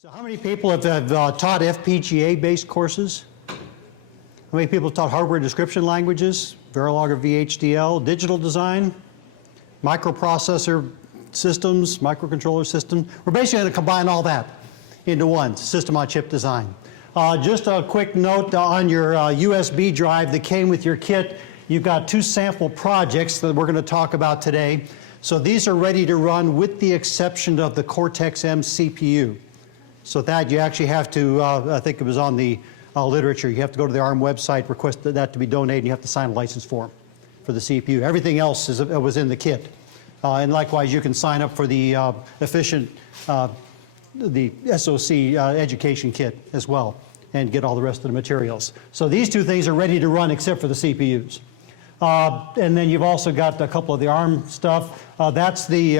So how many people have taught FPGA-based courses? How many people have taught hardware description languages, Verilog or VHDL, digital design, microprocessor systems, microcontroller system? We're basically going to combine all that into one, system-on-chip design. Just a quick note on your USB drive that came with your kit, you've got two sample projects that we're going to talk about today. So these are ready to run with the exception of the Cortex-M CPU. So that you actually have to, I think it was on the literature, you have to go to the Arm website, request that to be donated, and you have to sign a license form for the CPU. Everything else was in the kit. And likewise, you can sign up for the efficient, the SoC education kit as well, and get all the rest of the materials. So these two things are ready to run except for the CPUs. And then you've also got a couple of the Arm stuff. That's the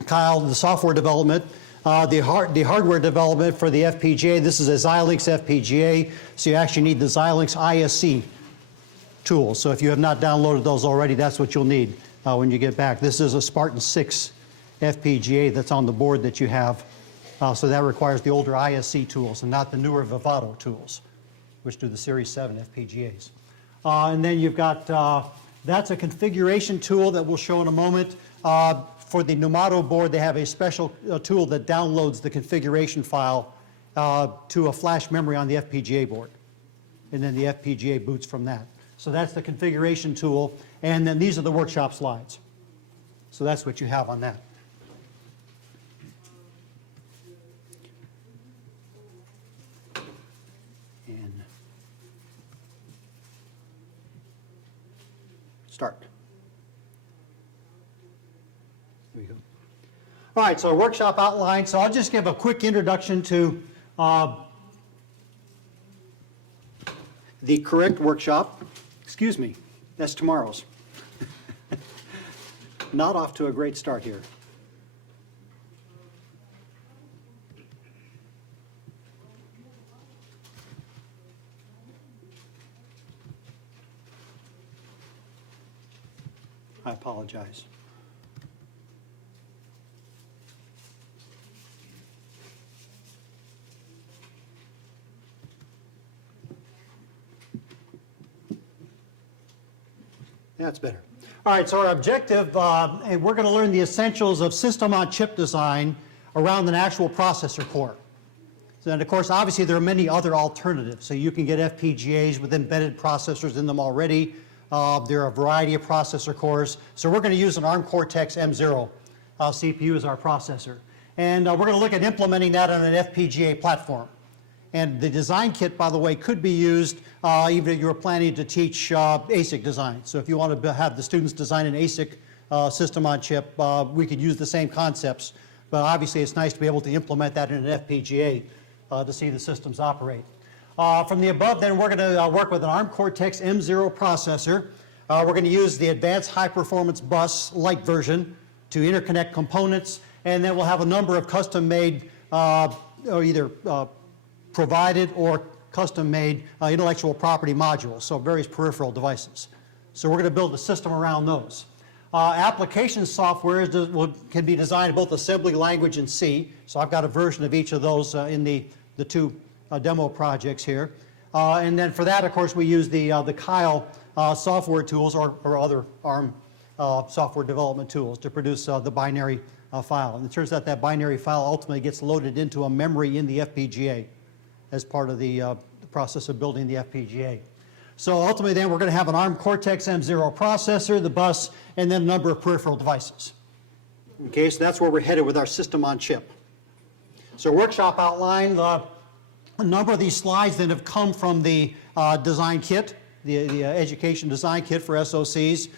the software development. The hardware development for the FPGA, this is a Xilinx FPGA, so you actually need the Xilinx ASEE tools. So if you have not downloaded those already, that's what you'll need when you get back. This is a Spartan 6 FPGA that's on the board that you have, so that requires the older ASEE tools and not the newer Vivado tools, which do the Series 7 FPGAs. And then you've got, that's a configuration tool that we'll show in a moment. For the Numato board, they have a special tool that downloads the configuration file to a flash memory on the FPGA board. And then the FPGA boots from that. So that's the configuration tool. And then these are the workshop slides. So that's what you have on that. And start. There we go. All right, so a workshop outline. So I'll just give a quick introduction to the correct workshop. Excuse me, that's tomorrow's. Not off to a great start here. I apologize. That's better. All right, so our objective, and we're going to learn the essentials of system-on-chip design around an actual processor core. So, and of course, obviously, there are many other alternatives. So you can get FPGAs with embedded processors in them already. There are a variety of processor cores. So we're going to use an Arm Cortex-M0 CPU as our processor. And we're going to look at implementing that on an FPGA platform. And the design kit, by the way, could be used even if you were planning to teach ASIC design. So if you want to have the students design an ASIC system on chip, we could use the same concepts. But obviously, it's nice to be able to implement that in an FPGA to see the systems operate. From the above, then, we're going to work with an Arm Cortex-M0 processor. We're going to use the advanced high-performance bus light version to interconnect components. And then we'll have a number of custom-made or either provided or custom-made intellectual property modules, so various peripheral devices. So we're going to build a system around those. Application software can be designed in both assembly language and C. So I've got a version of each of those in the two demo projects here. And then for that, of course, we use the Kyle software tools or other ARM software development tools to produce the binary file. And it turns out that binary file ultimately gets loaded into a memory in the FPGA as part of the process of building the FPGA. So ultimately then we're going to have an Arm Cortex-M0 processor, the bus, and then a number of peripheral devices. Okay, so that's where we're headed with our system on chip. So workshop outline, a number of these slides then have come from the design kit, the education design kit for SoCs.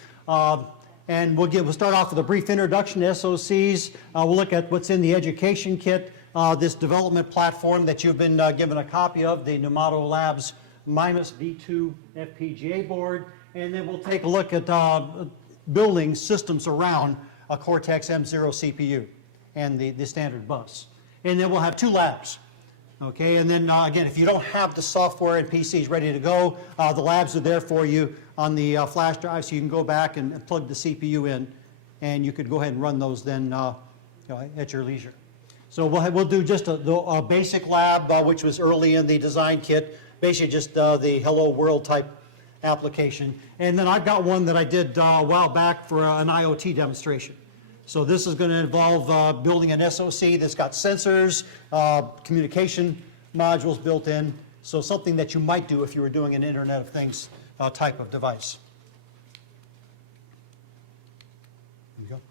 And we'll start off with a brief introduction to SoCs. We'll look at what's in the education kit. This development platform that you've been given a copy of, the Numato Labs Mimas V2 FPGA board, and then we'll take a look at building systems around a Cortex-M0 CPU and the standard bus. And then we'll have two labs. Okay, and then again, if you don't have the software and PCs ready to go, the labs are there for you on the flash drive, so you can go back and plug the CPU in, and you could go ahead and run those then at your leisure. So we'll do just a basic lab, which was early in the design kit, basically just the hello world type application. And then I've got one that I did a while back for an IoT demonstration. So this is going to involve building an SoC that's got sensors, communication modules built in, so something that you might do if you were doing an Internet of Things type of device. There you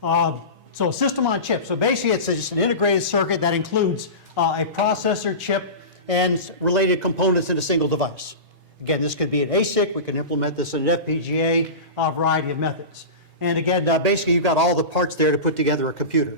go. So system on chip. So basically it's just an integrated circuit that includes a processor chip and related components in a single device. Again, this could be an ASIC. We can implement this in an FPGA, a variety of methods. And again, basically you've got all the parts there to put together a computer.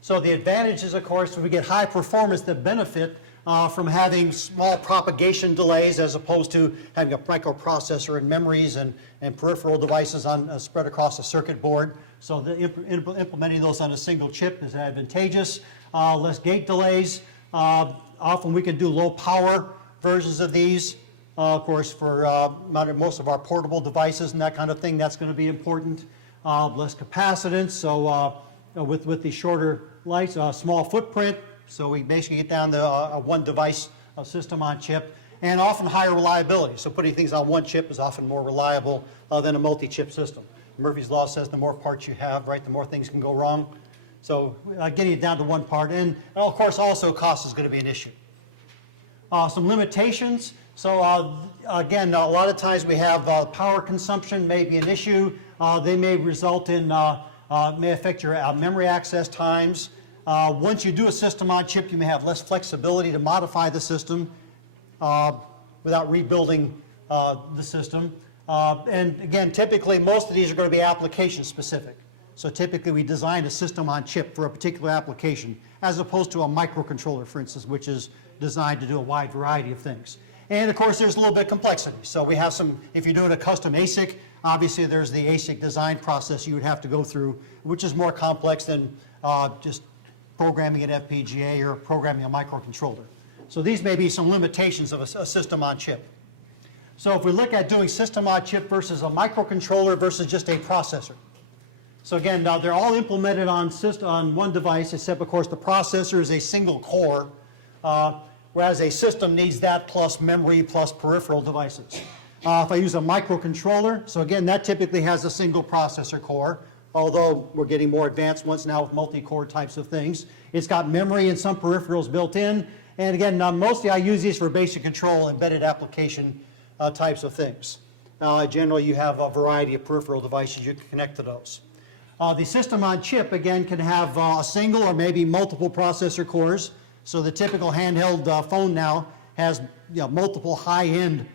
So the advantages, of course, we get high performance that benefit from having small propagation delays as opposed to having a microprocessor and memories and peripheral devices spread across a circuit board. So implementing those on a single chip is advantageous. Less gate delays. Often we can do low power versions of these. Of course, for most of our portable devices and that kind of thing, that's going to be important. Less capacitance, so with the shorter lights, small footprint, so we basically get down to a one device system on chip, and often higher reliability. So putting things on one chip is often more reliable than a multi-chip system. Murphy's Law says the more parts you have, right, the more things can go wrong. So getting it down to one part, and of course also cost is going to be an issue. Some limitations. So again, a lot of times we have power consumption may be an issue. They may result in, may affect your memory access times. Once you do a system on chip, you may have less flexibility to modify the system without rebuilding the system. And again, typically most of these are going to be application specific. So typically we design a system on chip for a particular application as opposed to a microcontroller, for instance, which is designed to do a wide variety of things. And of course there's a little bit of complexity. So we have some, if you're doing a custom ASIC, obviously there's the ASIC design process you would have to go through, which is more complex than just programming an FPGA or programming a microcontroller. So these may be some limitations of a system on chip. So if we look at doing system on chip versus a microcontroller versus just a processor. So again, now they're all implemented on one device, except of course the processor is a single core, whereas a system needs that plus memory plus peripheral devices. If I use a microcontroller, so again, that typically has a single processor core, although we're getting more advanced ones now with multi-core types of things. It's got memory and some peripherals built in. And again, mostly I use these for basic control, embedded application types of things. Generally, you have a variety of peripheral devices you can connect to those. The system on chip, again, can have a single or maybe multiple processor cores. So the typical handheld phone now has multiple high-end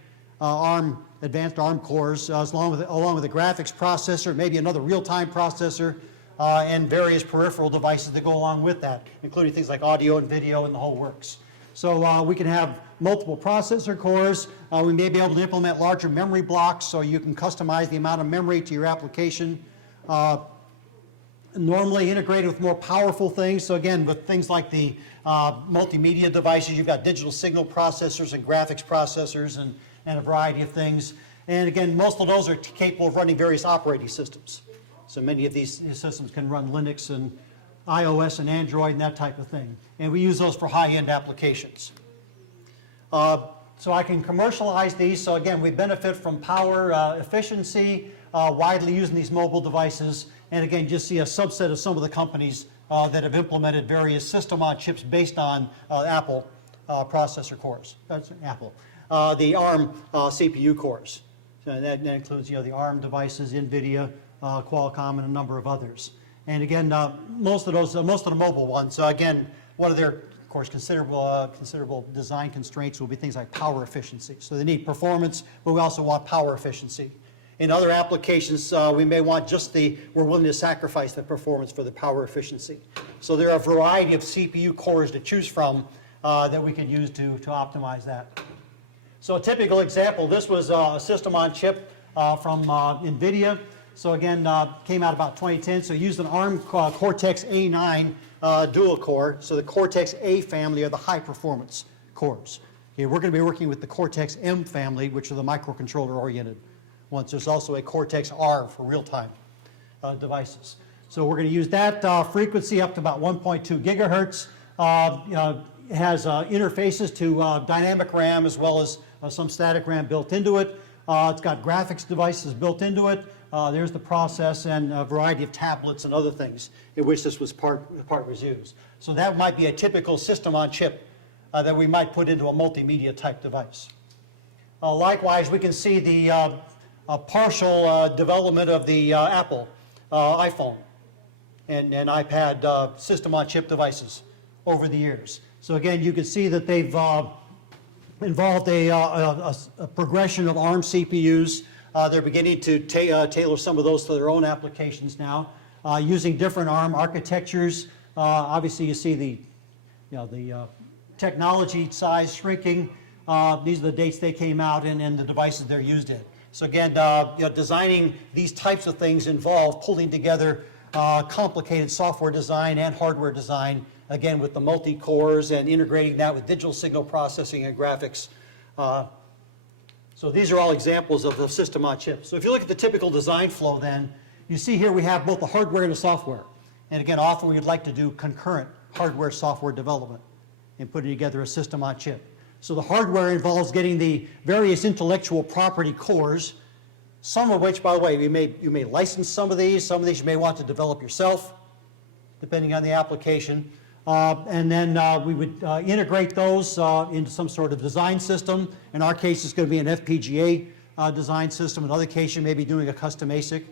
advanced ARM cores, along with a graphics processor, maybe another real-time processor, and various peripheral devices that go along with that, including things like audio and video and the whole works. So we can have multiple processor cores. We may be able to implement larger memory blocks, so you can customize the amount of memory to your application. Normally integrated with more powerful things. So again, with things like the multimedia devices, you've got digital signal processors and graphics processors and a variety of things. And again, most of those are capable of running various operating systems. So many of these systems can run Linux and iOS and Android and that type of thing. And we use those for high-end applications. So I can commercialize these. So again, we benefit from power efficiency, widely using these mobile devices. And again, just see a subset of some of the companies that have implemented various system on chips based on Apple processor cores. That's Apple. The ARM CPU cores. So that includes the ARM devices, NVIDIA, Qualcomm, and a number of others. And again, most of the mobile ones, again, one of their, of course, considerable design constraints will be things like power efficiency. So they need performance, but we also want power efficiency. In other applications, we may want we're willing to sacrifice the performance for the power efficiency. So there are a variety of CPU cores to choose from that we can use to optimize that. So a typical example, this was a system on chip from NVIDIA. So again, came out about 2010. So used an Arm Cortex-M0 dual core. So the Cortex-A family are the high performance cores. Okay, we're going to be working with the Cortex-M family, which are the microcontroller oriented ones. There's also a Cortex-R for real-time devices. So we're going to use that frequency up to about 1.2 gigahertz. It has interfaces to dynamic RAM as well as some static RAM built into it. It's got graphics devices built into it. There's the process and a variety of tablets and other things in which this part was used. So that might be a typical system on chip that we might put into a multimedia type device. Likewise, we can see the partial development of the Apple iPhone and iPad system on chip devices over the years. So again, you can see that they've involved a progression of ARM CPUs. They're beginning to tailor some of those to their own applications now, using different ARM architectures. Obviously, you see the technology size shrinking. These are the dates they came out in and the devices they're used in. So again, designing these types of things involve pulling together complicated software design and hardware design, again with the multi-cores and integrating that with digital signal processing and graphics. So these are all examples of the system on chip. So if you look at the typical design flow then, you see here we have both the hardware and the software. And again, often we'd like to do concurrent hardware-software development and putting together a system on chip. So the hardware involves getting the various intellectual property cores, some of which, by the way, you may license some of these you may want to develop yourself, depending on the application. And then we would integrate those into some sort of design system. In our case, it's going to be an FPGA design system. In other cases, you may be doing a custom ASIC.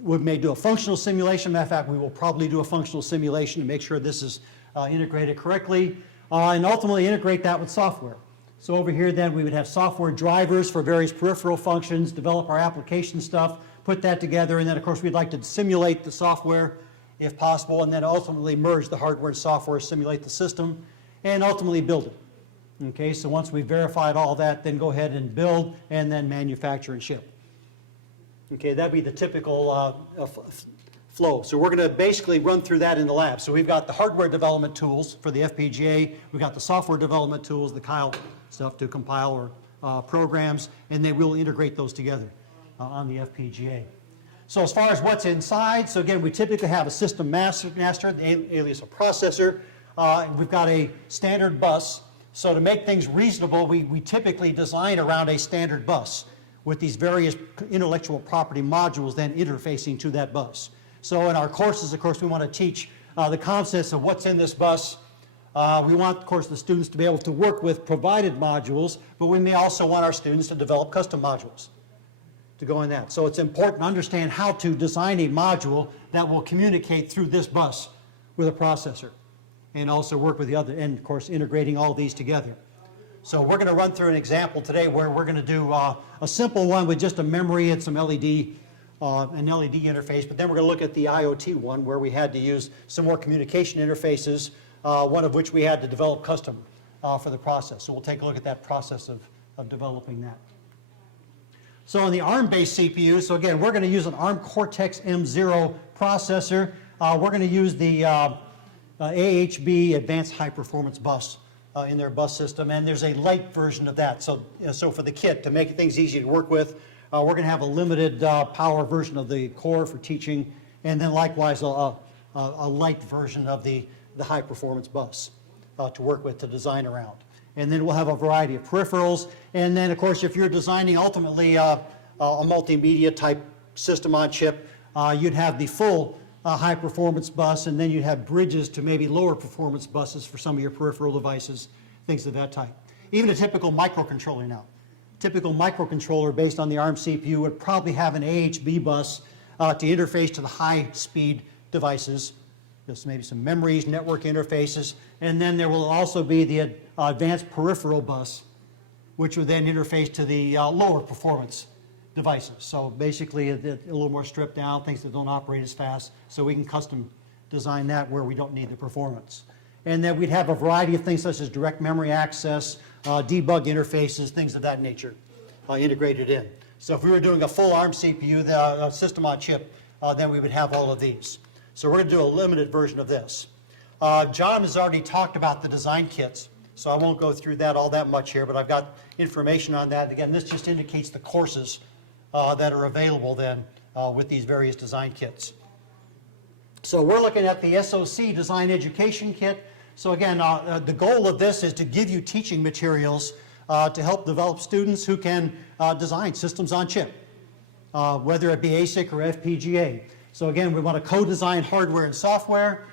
We may do a functional simulation. Matter of fact, we will probably do a functional simulation to make sure this is integrated correctly, and ultimately integrate that with software. So over here then we would have software drivers for various peripheral functions, develop our application stuff, put that together, and then of course we'd like to simulate the software if possible, and then ultimately merge the hardware and software, simulate the system, and ultimately build it. Okay, so once we've verified all that, then go ahead and build and then manufacture and ship. Okay, that'd be the typical flow. So we're going to basically run through that in the lab. So we've got the hardware development tools for the FPGA, we've got the software development tools, the Kyle stuff to compile our programs, and then we'll integrate those together on the FPGA. So as far as what's inside, so again, we typically have a system master, alias a processor. We've got a standard bus. So to make things reasonable, we typically design around a standard bus with these various intellectual property modules then interfacing to that bus. So in our courses, of course, we want to teach the concepts of what's in this bus. We want, of course, the students to be able to work with provided modules, but we may also want our students to develop custom modules to go in that. So it's important to understand how to design a module that will communicate through this bus with a processor and also work with the other, and of course, integrating all these together. So we're going to run through an example today where we're going to do a simple one with just a memory and some LED, an LED interface, but then we're going to look at the IoT one where we had to use some more communication interfaces, one of which we had to develop custom for the process. So we'll take a look at that process of developing that. So on the ARM-based CPU, so again, we're going to use an Arm Cortex-M0 processor. We're going to use the AHB Advanced High Performance Bus in their bus system, and there's a light version of that. So, so for the kit, to make things easy to work with, we're going to have a limited power version of the core for teaching, and then likewise a light version of the high performance bus to work with, to design around. And then we'll have a variety of peripherals. And then, of course, if you're designing ultimately a multimedia type system on chip, you'd have the full high performance bus, and then you'd have bridges to maybe lower performance buses for some of your peripheral devices, things of that type. Even a typical microcontroller now. Typical microcontroller based on the ARM CPU would probably have an AHB bus to interface to the high speed devices. There's maybe some memories, network interfaces, and then there will also be the advanced peripheral bus, which would then interface to the lower performance devices. So basically a little more stripped down, things that don't operate as fast, so we can custom design that where we don't need the performance. And then we'd have a variety of things such as direct memory access, debug interfaces, things of that nature integrated in. So if we were doing a full ARM CPU, the system on chip, then we would have all of these. So we're going to do a limited version of this. John has already talked about the design kits, so I won't go through that all that much here, but I've got information on that. Again, this just indicates the courses that are available then with these various design kits. So we're looking at the SoC Design Education Kit. So again, the goal of this is to give you teaching materials to help develop students who can design systems on chip, whether it be ASIC or FPGA. So again, we want to co-design hardware and software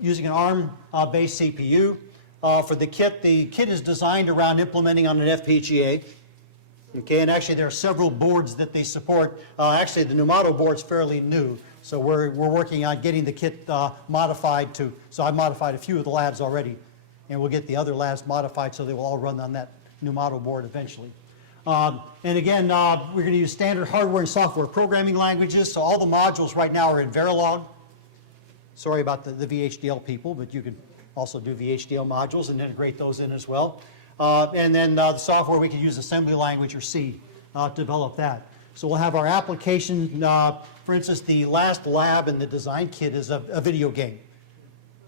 using an ARM-based CPU. For the kit is designed around implementing on an FPGA. Okay, and actually there are several boards that they support. Actually, the Numato board's fairly new, so we're working on getting the kit modified to, so I've modified a few of the labs already, and we'll get the other labs modified so they will all run on that Numato board eventually. And again, we're going to use standard hardware and software programming languages, so all the modules right now are in Verilog. Sorry about the VHDL people, but you can also do VHDL modules and integrate those in as well. And then the software, we can use assembly language or C to develop that. So we'll have our application, for instance, the last lab in the design kit is a video game.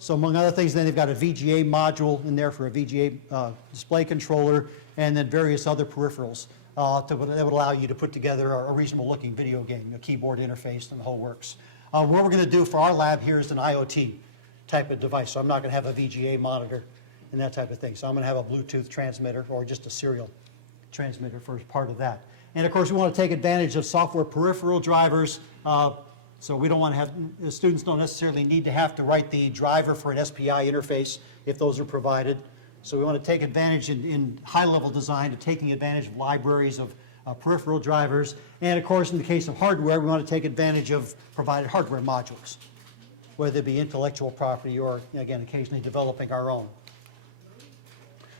So among other things, then they've got a VGA module in there for a VGA display controller, and then various other peripherals that would allow you to put together a reasonable looking video game, a keyboard interface and the whole works. What we're going to do for our lab here is an IoT type of device. So I'm not going to have a VGA monitor and that type of thing. So I'm going to have a Bluetooth transmitter or just a serial transmitter for part of that. And of course, we want to take advantage of software peripheral drivers. So we don't want to have, the students don't necessarily need to have to write the driver for an SPI interface if those are provided. So we want to take advantage in high-level design to taking advantage of libraries of peripheral drivers. And of course, in the case of hardware, we want to take advantage of provided hardware modules, whether it be intellectual property or, again, occasionally developing our own.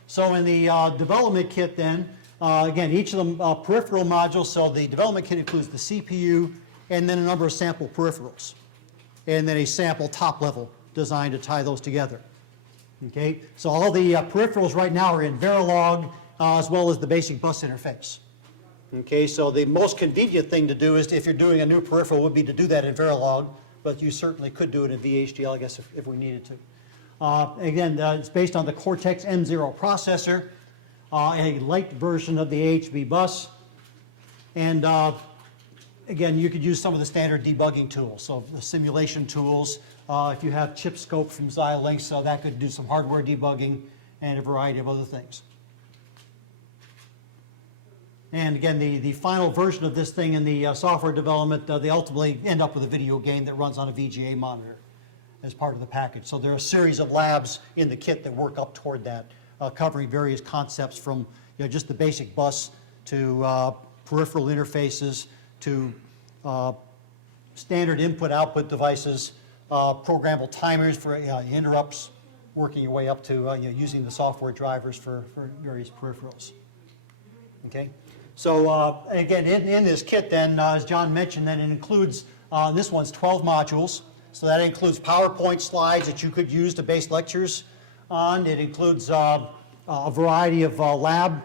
So in the development kit then, again, each of them peripheral modules, so the development kit includes the CPU and then a number of sample peripherals, and then a sample top-level design to tie those together. Okay, so all the peripherals right now are in Verilog, as well as the basic bus interface. Okay, so the most convenient thing to do is, if you're doing a new peripheral, would be to do that in Verilog, but you certainly could do it in VHDL, I guess, if we needed to. Again, it's based on the Cortex-M0 processor, a light version of the AHB bus, and again, you could use some of the standard debugging tools, so the simulation tools. If you have chip scope from Xilinx, so that could do some hardware debugging and a variety of other things. And again, the final version of this thing in the software development, they ultimately end up with a video game that runs on a VGA monitor as part of the package. So there are a series of labs in the kit that work up toward that, covering various concepts from just the basic bus to peripheral interfaces to standard input-output devices, programmable timers for interrupts, working your way up to using the software drivers for various peripherals. Okay, so again, in this kit then, as John mentioned, then it includes, this one's 12 modules. So that includes PowerPoint slides that you could use to base lectures on. It includes a variety of lab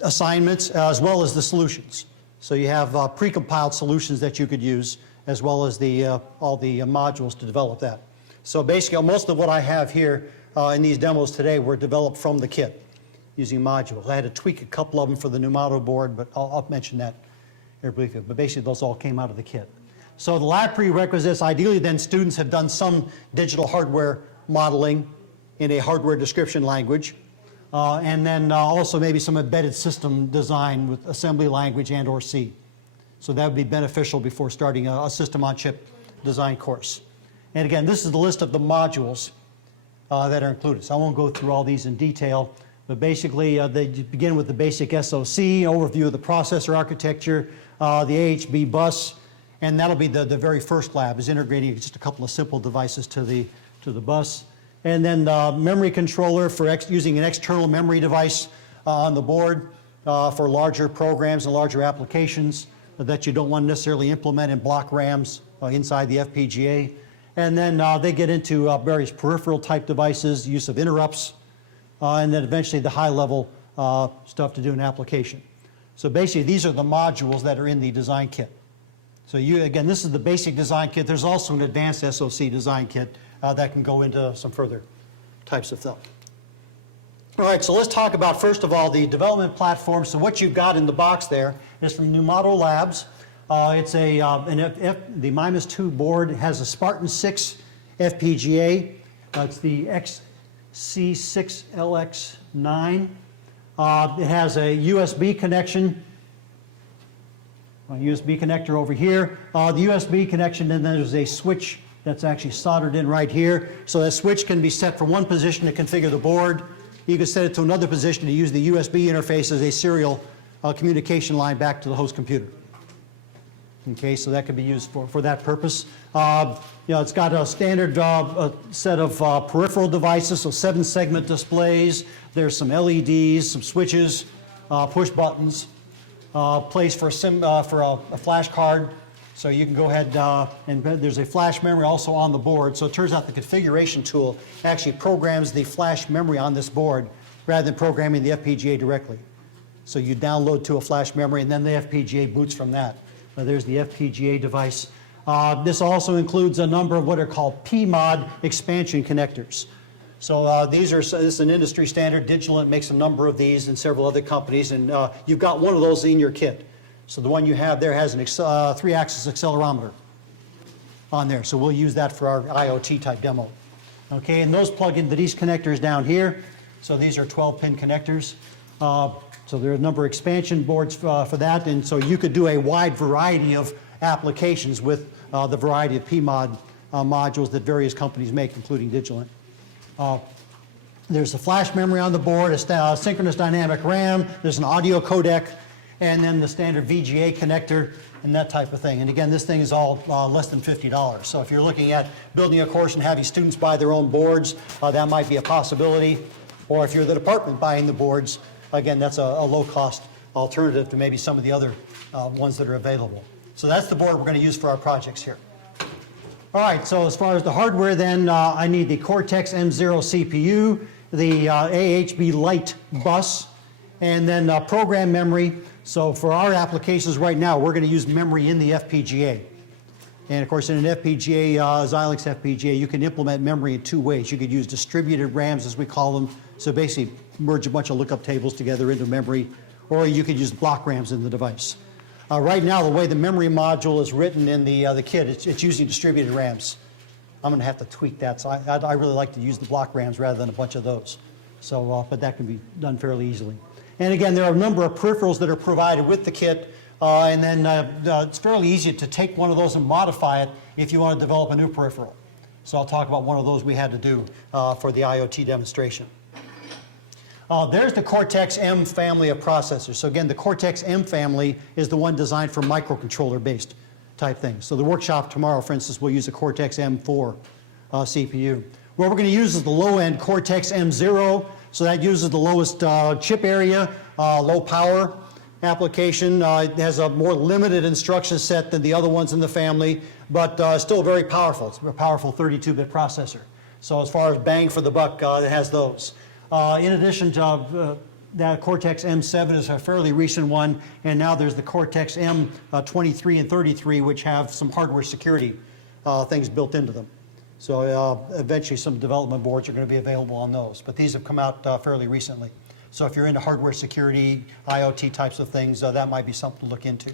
assignments as well as the solutions. So you have pre-compiled solutions that you could use as well as all the modules to develop that. So basically, most of what I have here in these demos today were developed from the kit using modules. I had to tweak a couple of them for the Numato board, but I'll mention that here briefly. But basically, those all came out of the kit. So the lab prerequisites, ideally then students have done some digital hardware modeling in a hardware description language, and then also maybe some embedded system design with assembly language and or C. So that would be beneficial before starting a system on chip design course. And again, this is the list of the modules that are included. So I won't go through all these in detail, but basically they begin with the basic SoC, overview of the processor architecture, the AHB bus, and that'll be the very first lab, is integrating just a couple of simple devices to the bus. And then memory controller for using an external memory device on the board for larger programs and larger applications that you don't want to necessarily implement in block RAMs inside the FPGA. And then they get into various peripheral type devices, use of interrupts, and then eventually the high level stuff to do an application. So basically these are the modules that are in the design kit. So again, this is the basic design kit. There's also an advanced SoC design kit that can go into some further types of stuff. All right, so let's talk about, first of all, the development platform. So what you've got in the box there is from Numato Labs. It's the Mimas 2 board has a Spartan 6 FPGA. It's the XC6LX9. It has a USB connection. A USB connector over here. The USB connection, and then there's a switch that's actually soldered in right here. So that switch can be set from one position to configure the board. You can set it to another position to use the USB interface as a serial communication line back to the host computer. Okay, so that could be used for that purpose. It's got a standard set of peripheral devices, so 7-segment displays. There's some LEDs, some switches, push buttons, place for a flash card. So you can go ahead and there's a flash memory also on the board. So it turns out the configuration tool actually programs the flash memory on this board rather than programming the FPGA directly. So you download to a flash memory and then the FPGA boots from that. There's the FPGA device. This also includes a number of what are called PMOD expansion connectors. So this is an industry standard. Digilant makes a number of these and several other companies, and you've got one of those in your kit. So the one you have there has an 3-axis accelerometer on there. So we'll use that for our IoT type demo. Okay, and those plug into these connectors down here. So these are 12-pin connectors. So there are a number of expansion boards for that, and so you could do a wide variety of applications with the variety of PMOD modules that various companies make, including Digilant. There's a flash memory on the board, a synchronous dynamic RAM, there's an audio codec, and then the standard VGA connector and that type of thing. And again, this thing is all less than $50. So if you're looking at building a course and having students buy their own boards, that might be a possibility. Or if you're the department buying the boards, again, that's a low-cost alternative to maybe some of the other ones that are available. So that's the board we're going to use for our projects here. All right, so as far as the hardware then, I need the Cortex-M0 CPU, the Ahb-lite bus, and then program memory. So for our applications right now, we're going to use memory in the FPGA. And of course, in an FPGA, Xilinx FPGA, you can implement memory in 2 ways. You could use distributed RAMs, as we call them. So basically, merge a bunch of lookup tables together into memory, or you could use block RAMs in the device. Right now, the way the memory module is written in the kit, it's using distributed RAMs. I'm going to have to tweak that. So I really like to use the block RAMs rather than a bunch of those. So, but that can be done fairly easily. And again, there are a number of peripherals that are provided with the kit. And then it's fairly easy to take one of those and modify it if you want to develop a new peripheral. So I'll talk about one of those we had to do for the IoT demonstration. There's the Cortex-M family of processors. So again, the Cortex-M family is the one designed for microcontroller-based type things. So the workshop tomorrow, for instance, will use a Cortex-M4 CPU. What we're going to use is the low-end Cortex-M0. So that uses the lowest chip area, low power application. It has a more limited instruction set than the other ones in the family, but still very powerful. It's a powerful 32-bit processor. So as far as bang for the buck, it has those. In addition to that, Cortex-M7 is a fairly recent one, and now there's the Cortex-M23 and 33, which have some hardware security things built into them. So eventually some development boards are going to be available on those, but these have come out fairly recently. So if you're into hardware security, IoT types of things, that might be something to look into.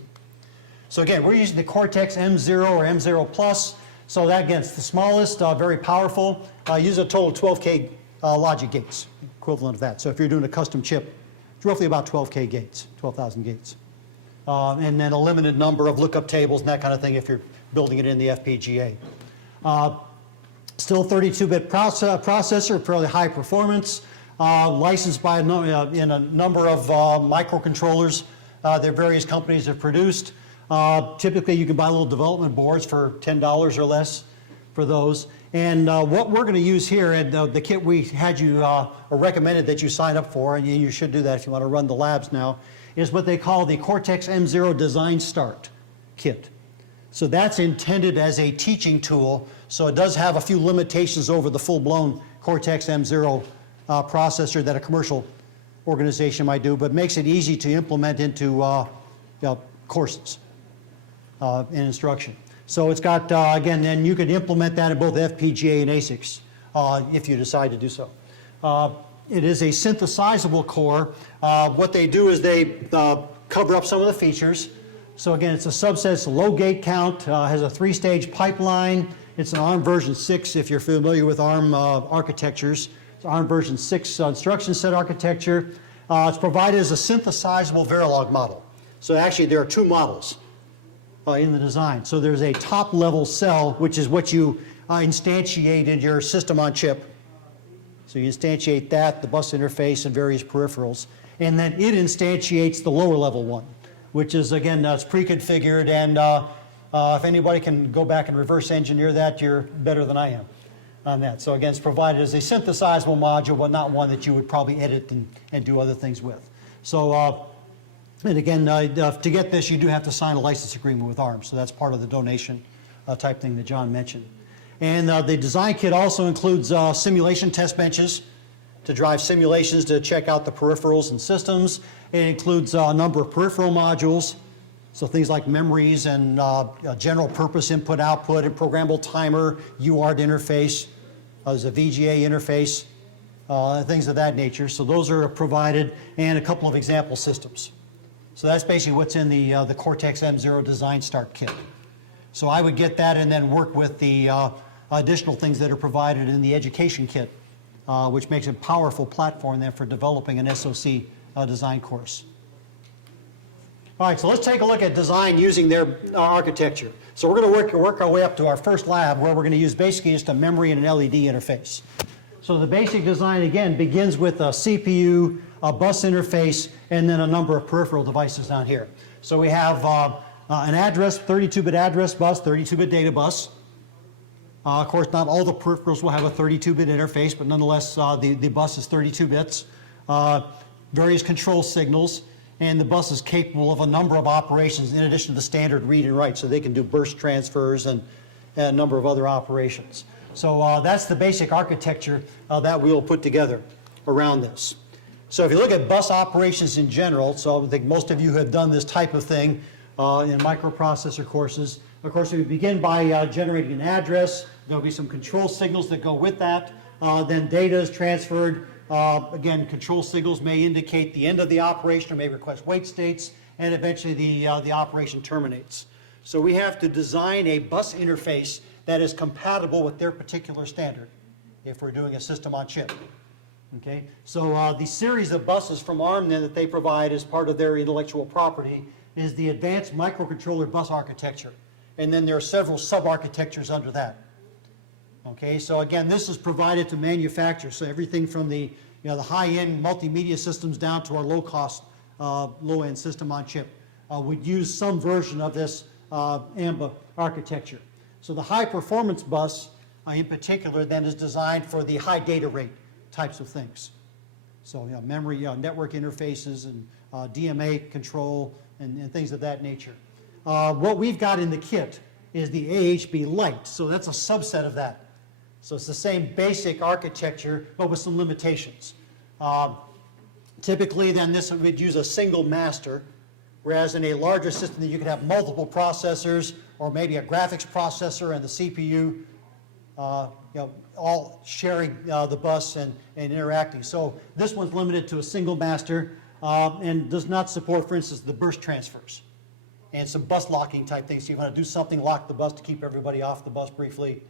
So again, we're using the Cortex-M0 or M0 Plus. So that, again, it's the smallest, very powerful. Use a total of 12K logic gates, equivalent of that. So if you're doing a custom chip, it's roughly about 12K gates, 12,000 gates. And then a limited number of lookup tables and that kind of thing if you're building it in the FPGA. Still 32-bit processor, fairly high performance. Licensed by in a number of microcontrollers that various companies have produced. Typically, you can buy little development boards for $10 or less for those. And what we're going to use here, and the kit we had you recommended that you sign up for, and you should do that if you want to run the labs now, is what they call the Cortex-M0 designstart kit. So that's intended as a teaching tool. So it does have a few limitations over the full-blown Cortex-M0 processor that a commercial organization might do, but makes it easy to implement into courses and instruction. So it's got, again, then you can implement that in both FPGA and ASICs if you decide to do so. It is a synthesizable core. What they do is they cover up some of the features. So again, it's a subset, it's a low gate count, has a 3-stage pipeline. It's an ARM version 6 if you're familiar with ARM architectures. It's ARM version 6 instruction set architecture. It's provided as a synthesizable Verilog model. So actually there are 2 models in the design. So there's a top level cell, which is what you instantiate in your system on chip. So you instantiate that, the bus interface, and various peripherals. And then it instantiates the lower level one, which is, again, it's pre-configured. And if anybody can go back and reverse engineer that, you're better than I am on that. So again, it's provided as a synthesizable module, but not one that you would probably edit and do other things with. So, and again, to get this, you do have to sign a license agreement with ARM. So that's part of the donation type thing that John mentioned. And the design kit also includes simulation test benches to drive simulations to check out the peripherals and systems. It includes a number of peripheral modules, so things like memories and general purpose input-output and programmable timer, UART interface. There's a VGA interface, things of that nature. So those are provided, and a couple of example systems. So that's basically what's in the Cortex-M0 designstart kit. So I would get that and then work with the additional things that are provided in the education kit, which makes a powerful platform then for developing an SoC design course. All right, so let's take a look at design using their architecture. So we're going to work our way up to our first lab, where we're going to use basically just a memory and an LED interface. So the basic design, again, begins with a CPU, a bus interface, and then a number of peripheral devices down here. So we have an address, 32-bit address bus, 32-bit data bus. Of course, not all the peripherals will have a 32-bit interface, but nonetheless, the bus is 32 bits. Various control signals, and the bus is capable of a number of operations in addition to the standard read and write, so they can do burst transfers and a number of other operations. So that's the basic architecture that we will put together around this. So if you look at bus operations in general, so I think most of you have done this type of thing in microprocessor courses. Of course, we begin by generating an address. There'll be some control signals that go with that. Then data is transferred. Again, control signals may indicate the end of the operation or may request wait states, and eventually the operation terminates. So we have to design a bus interface that is compatible with their particular standard if we're doing a system on chip. Okay? So the series of buses from ARM then that they provide as part of their intellectual property is the advanced microcontroller bus architecture. And then there are several sub-architectures under that. Okay, so again, this is provided to manufacturers. So everything from the high-end multimedia systems down to our low-cost, low-end system on chip would use some version of this AMBA architecture. So the high-performance bus, in particular, then is designed for the high data rate types of things. So memory, network interfaces, and DMA control, and things of that nature. What we've got in the kit is the Ahb-lite, so that's a subset of that. So it's the same basic architecture, but with some limitations. Typically, then, this would use a single master, whereas in a larger system, you could have multiple processors, or maybe a graphics processor and the CPU, all sharing the bus and interacting. So this one's limited to a single master and does not support, for instance, the burst transfers and some bus locking type things. So you want to do something, lock the bus to keep everybody off the bus briefly,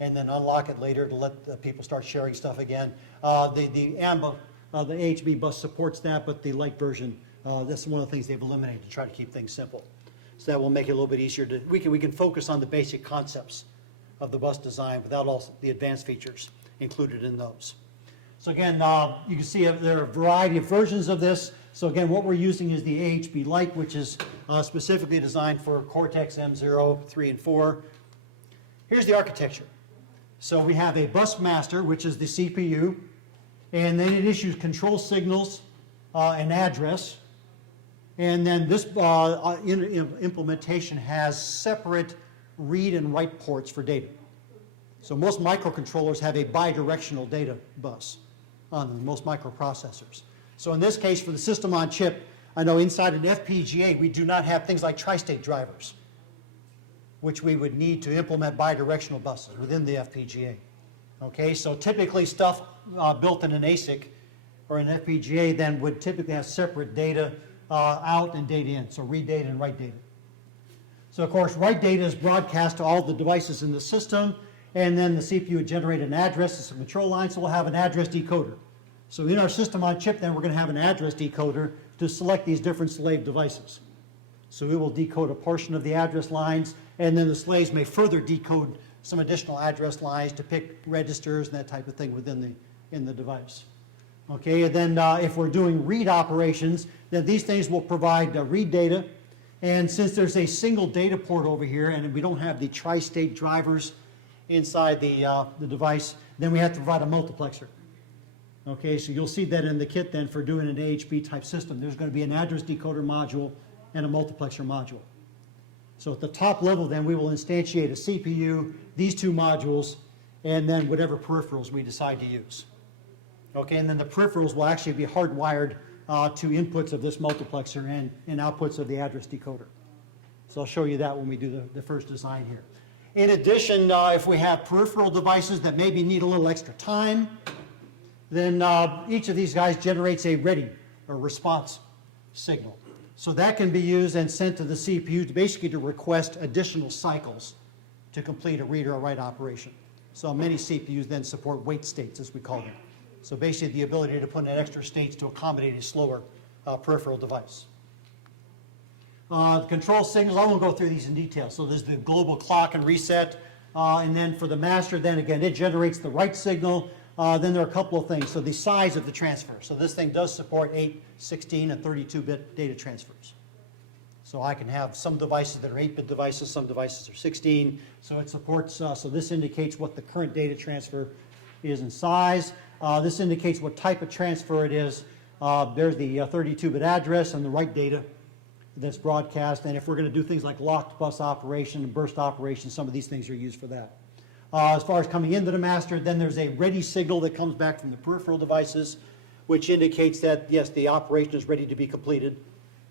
and then unlock it later to let people start sharing stuff again. The Ahb bus supports that, but the light version, that's one of the things they've eliminated to try to keep things simple. So that will make it a little bit easier to, we can focus on the basic concepts of the bus design without all the advanced features included in those. So again, you can see there are a variety of versions of this. So again, what we're using is the Ahb-lite, which is specifically designed for Cortex-M0, 3, and 4. Here's the architecture. So we have a bus master, which is the CPU, and then it issues control signals, an address, and then this implementation has separate read and write ports for data. So most microcontrollers have a bidirectional data bus on them, most microprocessors. So in this case, for the system on chip, I know inside an FPGA, we do not have things like tri-state drivers, which we would need to implement bidirectional buses within the FPGA. Okay, so typically stuff built in an ASIC or an FPGA then would typically have separate data out and data in, so read data and write data. So of course, write data is broadcast to all the devices in the system, and then the CPU would generate an address to some control line, so we'll have an address decoder. So in our system on chip, then we're going to have an address decoder to select these different slave devices. So we will decode a portion of the address lines, and then the slaves may further decode some additional address lines to pick registers and that type of thing within the device. Okay, and then if we're doing read operations, then these things will provide read data. And since there's a single data port over here, and we don't have the tri-state drivers inside the device, then we have to provide a multiplexer. Okay, so you'll see that in the kit then for doing an AHB type system. There's going to be an address decoder module and a multiplexer module. So at the top level then we will instantiate a CPU, these two modules, and then whatever peripherals we decide to use. Okay, and then the peripherals will actually be hardwired to inputs of this multiplexer and outputs of the address decoder. So I'll show you that when we do the first design here. In addition, if we have peripheral devices that maybe need a little extra time, then each of these guys generates a ready or response signal. So that can be used and sent to the CPU to basically to request additional cycles to complete a read or a write operation. So many CPUs then support wait states, as we call them. So basically the ability to put in extra states to accommodate a slower peripheral device. The control signals, I won't go through these in detail. So there's the global clock and reset, and then for the master, then again, it generates the write signal. Then there are a couple of things. So the size of the transfer. So this thing does support 8, 16, and 32-bit data transfers. So I can have some devices that are 8-bit devices, some devices are 16. So it supports, so this indicates what the current data transfer is in size. This indicates what type of transfer it is. There's the 32-bit address and the write data that's broadcast. And if we're going to do things like locked bus operation and burst operation, some of these things are used for that. As far as coming into the master, then there's a ready signal that comes back from the peripheral devices, which indicates that, yes, the operation is ready to be completed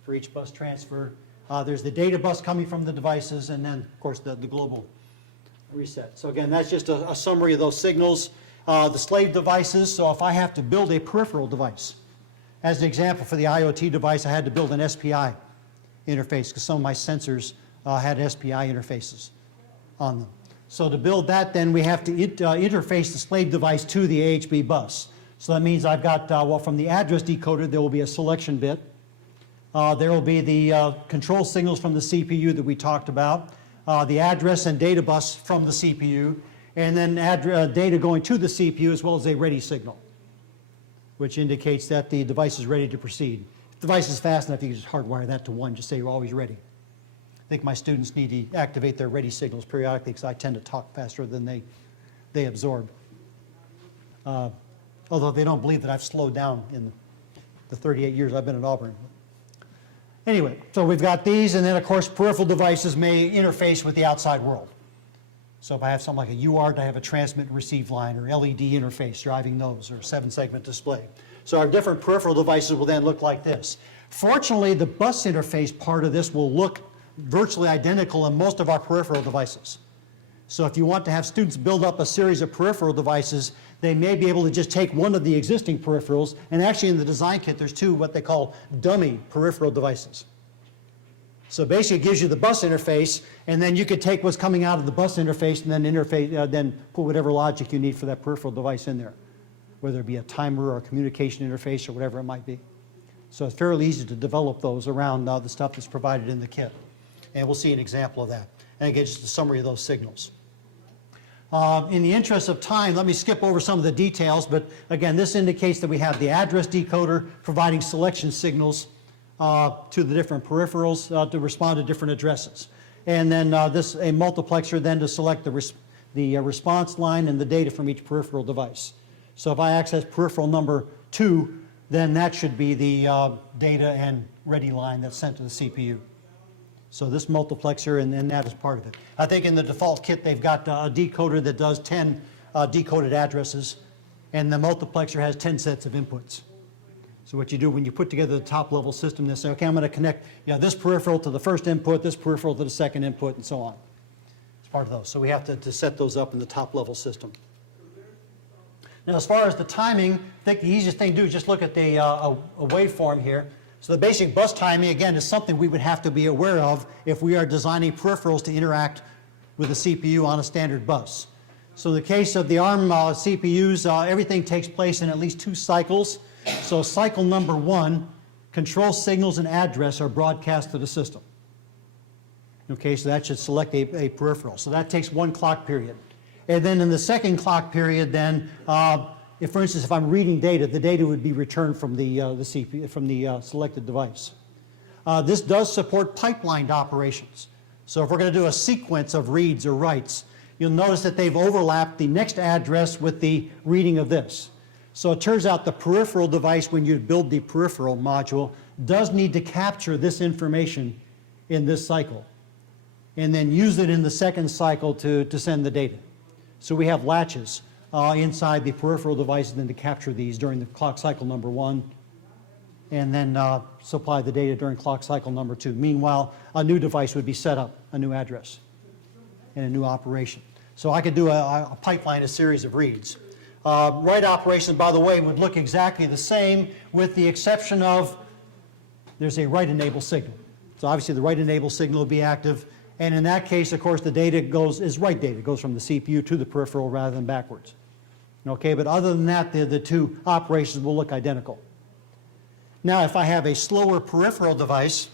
for each bus transfer. There's the data bus coming from the devices, and then, of course, the global reset. So again, that's just a summary of those signals. The slave devices, so if I have to build a peripheral device, as an example for the IoT device, I had to build an SPI interface because some of my sensors had SPI interfaces on them. So to build that, then we have to interface the slave device to the AHB bus. So that means I've got, well, from the address decoder, there will be a selection bit. There will be the control signals from the CPU that we talked about, the address and data bus from the CPU, and then data going to the CPU as well as a ready signal, which indicates that the device is ready to proceed. If the device is fast enough, you can just hardwire that to 1, just say you're always ready. I think my students need to activate their ready signals periodically because I tend to talk faster than they absorb. Although they don't believe that I've slowed down in the 38 years I've been at Auburn. Anyway, so we've got these, and then of course peripheral devices may interface with the outside world. So if I have something like a UART, I have a transmit and receive line or LED interface driving those, or a 7-segment display. So our different peripheral devices will then look like this. Fortunately, the bus interface part of this will look virtually identical in most of our peripheral devices. So if you want to have students build up a series of peripheral devices, they may be able to just take one of the existing peripherals, and actually in the design kit there's 2 what they call dummy peripheral devices. So basically it gives you the bus interface, and then you could take what's coming out of the bus interface and then then put whatever logic you need for that peripheral device in there, whether it be a timer or a communication interface or whatever it might be. So it's fairly easy to develop those around the stuff that's provided in the kit. And we'll see an example of that. And again, just a summary of those signals. In the interest of time, let me skip over some of the details, but again, this indicates that we have the address decoder providing selection signals to the different peripherals to respond to different addresses. And then a multiplexer then to select the response line and the data from each peripheral device. So if I access peripheral number 2, then that should be the data and ready line that's sent to the CPU. So this multiplexer, and that is part of it. I think in the default kit they've got a decoder that does 10 decoded addresses, and the multiplexer has 10 sets of inputs. So what you do when you put together the top level system, they say, okay, I'm going to connect this peripheral to the first input, this peripheral to the second input, and so on. It's part of those. So we have to set those up in the top level system. Now as far as the timing, I think the easiest thing to do is just look at the a waveform here. So the basic bus timing, again, is something we would have to be aware of if we are designing peripherals to interact with a CPU on a standard bus. So in the case of the ARM CPUs, everything takes place in at least 2 cycles. So cycle number 1, control signals and address are broadcast to the system. Okay, so that should select a peripheral. So that takes 1 clock period. And then in the second clock period, then, if, for instance, if I'm reading data, the data would be returned from the CPU, from the selected device. This does support pipelined operations. So if we're going to do a sequence of reads or writes, you'll notice that they've overlapped the next address with the reading of this. So it turns out the peripheral device, when you build the peripheral module, does need to capture this information in this cycle and then use it in the second cycle to send the data. So we have latches inside the peripheral devices then to capture these during the clock cycle number 1 and then supply the data during clock cycle number 2. Meanwhile, a new device would be set up, a new address and a new operation. So I could do a pipeline, a series of reads. Write operations, by the way, would look exactly the same with the exception of there's a write enable signal. So obviously the write enable signal will be active, and in that case, of course, the data is write data. It goes from the CPU to the peripheral rather than backwards. Okay, but other than that, the 2 operations will look identical. Now, if I have a slower peripheral device,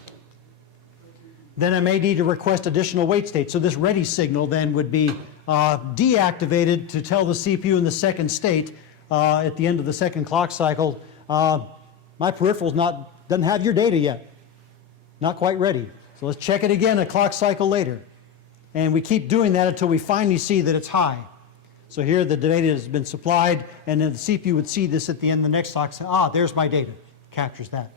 then I may need to request additional wait states. So this ready signal then would be deactivated to tell the CPU in the second state at the end of the second clock cycle, my peripheral's doesn't have your data yet, not quite ready. So let's check it again a clock cycle later. And we keep doing that until we finally see that it's high. So here the data has been supplied, and then the CPU would see this at the end of the next clock cycle. There's my data, captures that.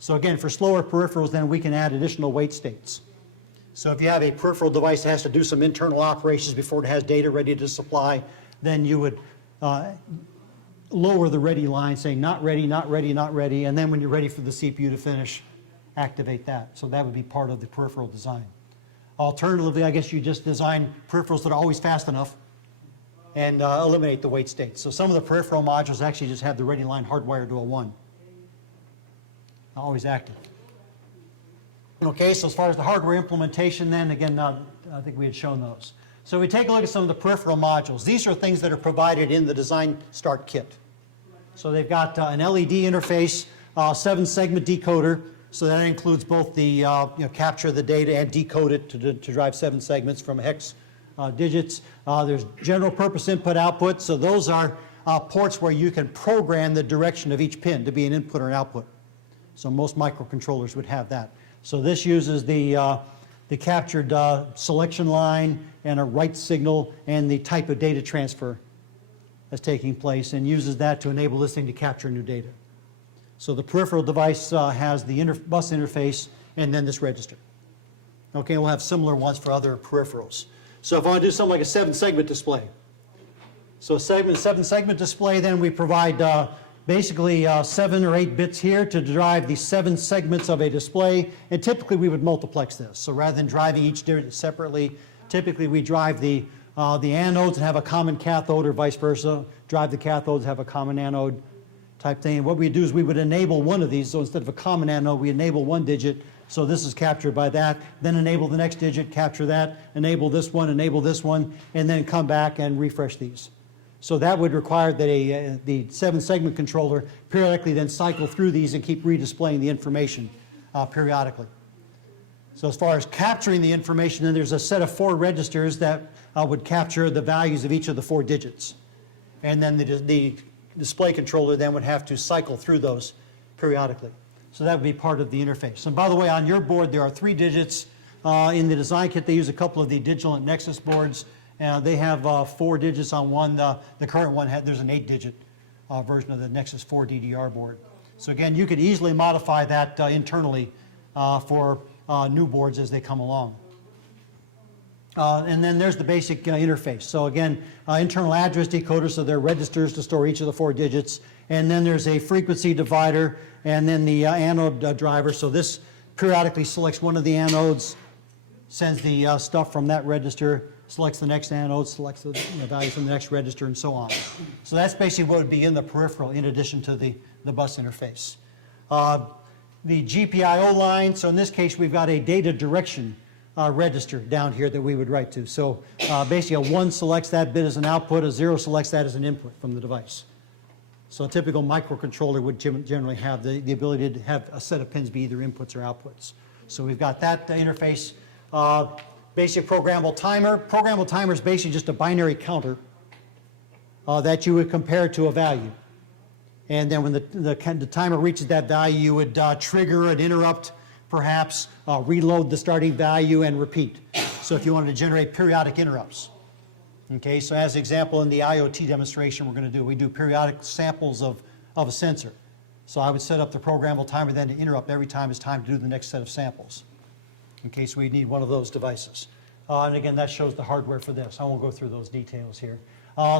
So again, for slower peripherals, then we can add additional wait states. So if you have a peripheral device that has to do some internal operations before it has data ready to supply, then you would lower the ready line saying not ready, not ready, not ready, and then when you're ready for the CPU to finish, activate that. So that would be part of the peripheral design. Alternatively, I guess you just design peripherals that are always fast enough and eliminate the wait states. So some of the peripheral modules actually just have the ready line hardwired to a 1. Always active. Okay, so as far as the hardware implementation then, again, I think we had shown those. So we take a look at some of the peripheral modules. These are things that are provided in the designstart kit. So they've got an LED interface, 7-segment decoder, so that includes both the capture the data and decode it to drive 7 segments from hex digits. There's general purpose input output, so those are ports where you can program the direction of each pin to be an input or an output. So most microcontrollers would have that. So this uses the captured selection line and a write signal and the type of data transfer that's taking place and uses that to enable this thing to capture new data. So the peripheral device has the bus interface and then this register. Okay, we'll have similar ones for other peripherals. So if I want to do something like a 7-segment display. So a 7-segment display, then we provide basically 7 or 8 bits here to drive the 7 segments of a display, and typically we would multiplex this. So rather than driving each digit separately, typically we drive the anodes and have a common cathode, or vice versa, drive the cathodes, have a common anode type thing. And what we do is we would enable one of these, so instead of a common anode, we enable 1 digit, so this is captured by that, then enable the next digit, capture that, enable this one, and then come back and refresh these. So that would require that the 7-segment controller periodically then cycle through these and keep redisplaying the information periodically. So as far as capturing the information, then there's a set of 4 registers that would capture the values of each of the 4 digits. And then the display controller then would have to cycle through those periodically. So that would be part of the interface. And by the way, on your board there are 3 digits. In the design kit they use a couple of the Digital and Nexus boards. They have 4 digits on one. The current one, there's an 8-digit version of the Nexus 4 DDR board. So again, you could easily modify that internally for new boards as they come along. And then there's the basic interface. So again, internal address decoder, so there are registers to store each of the 4 digits. And then there's a frequency divider, and then the anode driver. So this periodically selects one of the anodes, sends the stuff from that register, selects the next anode, selects the value from the next register, and so on. So that's basically what would be in the peripheral in addition to the bus interface. the GPIO line. So in this case, we've got a data direction register down here that we would write to. So basically, a 1 selects that bit as an output, a 0 selects that as an input from the device. So a typical microcontroller would generally have the ability to have a set of pins be either inputs or outputs. So we've got that interface. Basic programmable timer. Programmable timer is basically just a binary counter that you would compare to a value. And then when the timer reaches that value, you would trigger an interrupt, perhaps reload the starting value and repeat. So if you wanted to generate periodic interrupts. Okay, so as an example in the IoT demonstration we're going to do, we do periodic samples of a sensor. So I would set up the programmable timer then to interrupt every time it's time to do the next set of samples. Okay, so we need one of those devices. And again, that shows the hardware for this. I won't go through those details here.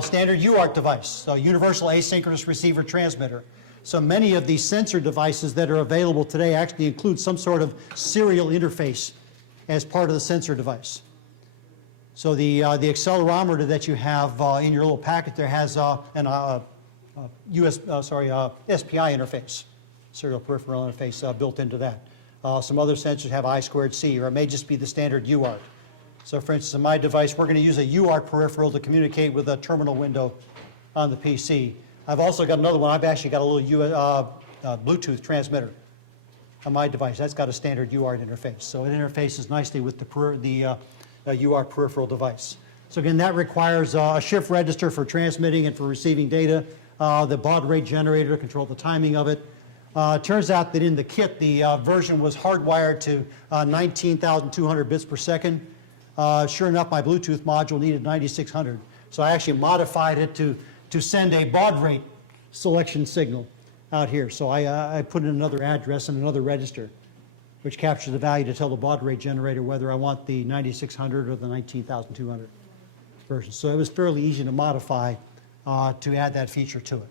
Standard UART device, so Universal Asynchronous Receiver Transmitter. So many of these sensor devices that are available today actually include some sort of serial interface as part of the sensor device. So the accelerometer that you have in your little packet there has an SPI interface, serial peripheral interface built into that. Some other sensors have I2C, or it may just be the standard UART. So for instance, in my device, we're going to use a UART peripheral to communicate with a terminal window on the PC. I've also got another one. I've actually got a little Bluetooth transmitter on my device. That's got a standard UART interface. So it interfaces nicely with the UART peripheral device. So again, that requires a shift register for transmitting and for receiving data, the baud rate generator to control the timing of it. It turns out that in the kit, the version was hardwired to 19,200 bits per second. Sure enough, my Bluetooth module needed 9,600. So I actually modified it to send a baud rate selection signal out here. So I put in another address and another register, which captures the value to tell the baud rate generator whether I want the 9,600 or the 19,200 version. So it was fairly easy to modify to add that feature to it.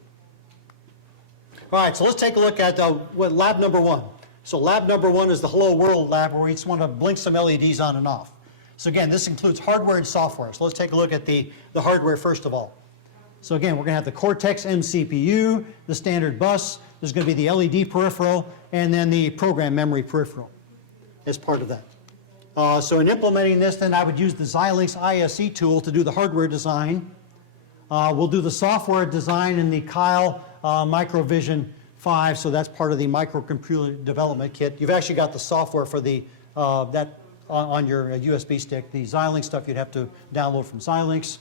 All right, so let's take a look at lab number 1. So lab number 1 is the Hello World lab, where we just want to blink some LEDs on and off. So again, this includes hardware and software. So let's take a look at the hardware first of all. So again, we're going to have the Cortex-M CPU, the standard bus, there's going to be the LED peripheral, and then the program memory peripheral as part of that. So in implementing this, then I would use the Xilinx ASEE tool to do the hardware design. We'll do the software design in the Kyle Microvision 5, so that's part of the microcomputer development kit. You've actually got the software for the that on your USB stick. The Xilinx stuff you'd have to download from Xilinx.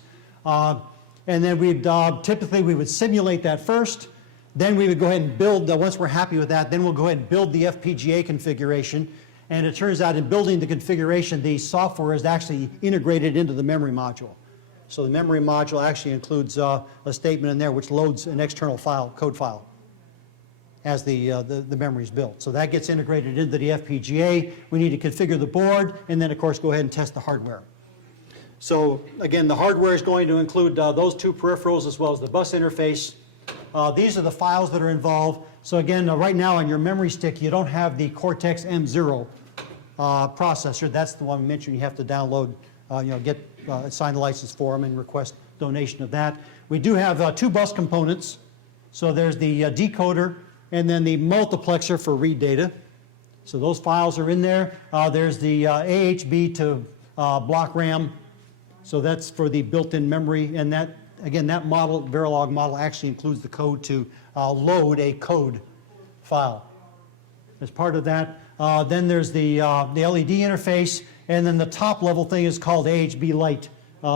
And then we'd typically we would simulate that first. Then we would go ahead and build, once we're happy with that, then we'll go ahead and build the FPGA configuration. And it turns out in building the configuration, the software is actually integrated into the memory module. So the memory module actually includes a statement in there which loads an external file, code file, as the memory is built. So that gets integrated into the FPGA. We need to configure the board, and then of course go ahead and test the hardware. So again, the hardware is going to include those two peripherals as well as the bus interface. These are the files that are involved. So again, right now on your memory stick, you don't have the Cortex-M0 processor. That's the one I mentioned. You have to download, sign the license for them and request donation of that. We do have 2 bus components. So there's the decoder and then the multiplexer for read data. So those files are in there. There's the AHB to block RAM. So that's for the built-in memory, and that, again, that model, Verilog model, actually includes the code to load a code file. As part of that, then there's the LED interface, and then the top level thing is called Ahb-lite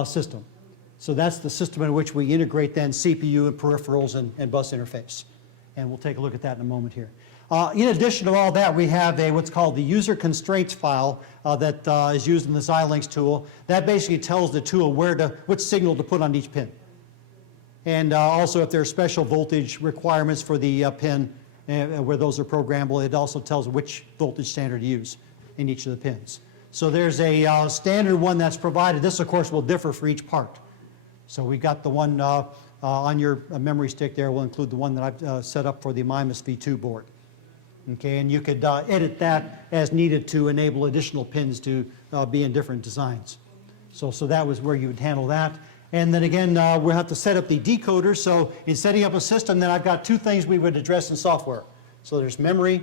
system. So that's the system in which we integrate then CPU and peripherals and bus interface. And we'll take a look at that in a moment here. In addition to all that, we have what's called the user constraints file that is used in the Xilinx tool. That basically tells the tool which signal to put on each pin. And also if there are special voltage requirements for the pin where those are programmable, it also tells which voltage standard to use in each of the pins. So there's a standard one that's provided. This, of course, will differ for each part. So we got the one on your memory stick there will include the one that I've set up for the Mimas V2 board. Okay, and you could edit that as needed to enable additional pins to be in different designs. So that was where you would handle that. And then again, we'll have to set up the decoder. So in setting up a system, then I've got 2 things we would address in software. So there's memory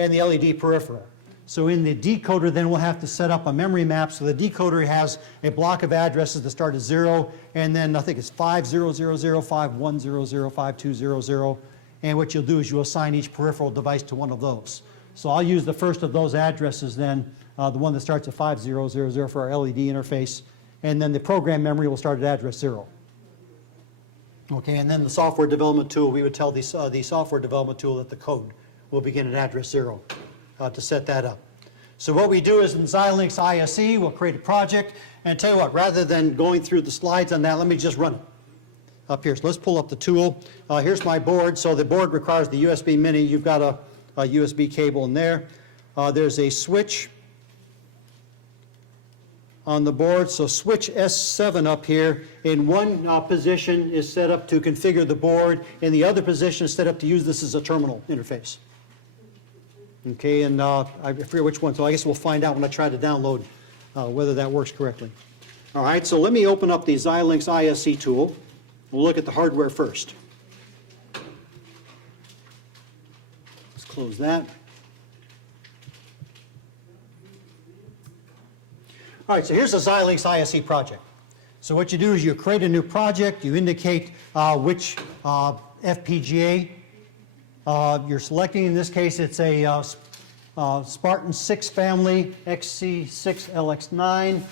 and the LED peripheral. So in the decoder, then we'll have to set up a memory map. So the decoder has a block of addresses that start at 0, and then I think it's 5000, 5100, 5200. And what you'll do is you'll assign each peripheral device to one of those. So I'll use the first of those addresses then, the one that starts at 5000 for our LED interface. And then the program memory will start at address 0. Okay, and then the software development tool, we would tell the software development tool that the code will begin at address 0 to set that up. So what we do is in Xilinx ASEE, we'll create a project, and tell you what, rather than going through the slides on that, let me just run it up here. So let's pull up the tool. Here's my board. So the board requires the USB mini. You've got a USB cable in there. There's a switch on the board. So switch S7 up here in one position is set up to configure the board, and the other position is set up to use this as a terminal interface. Okay, and I forget which one, so I guess we'll find out when I try to download whether that works correctly. All right, so let me open up the Xilinx ASEE tool. We'll look at the hardware first. Let's close that. All right, so here's the Xilinx ASEE project. So what you do is you create a new project, you indicate which FPGA you're selecting. In this case, it's a Spartan 6 family, XC6LX9.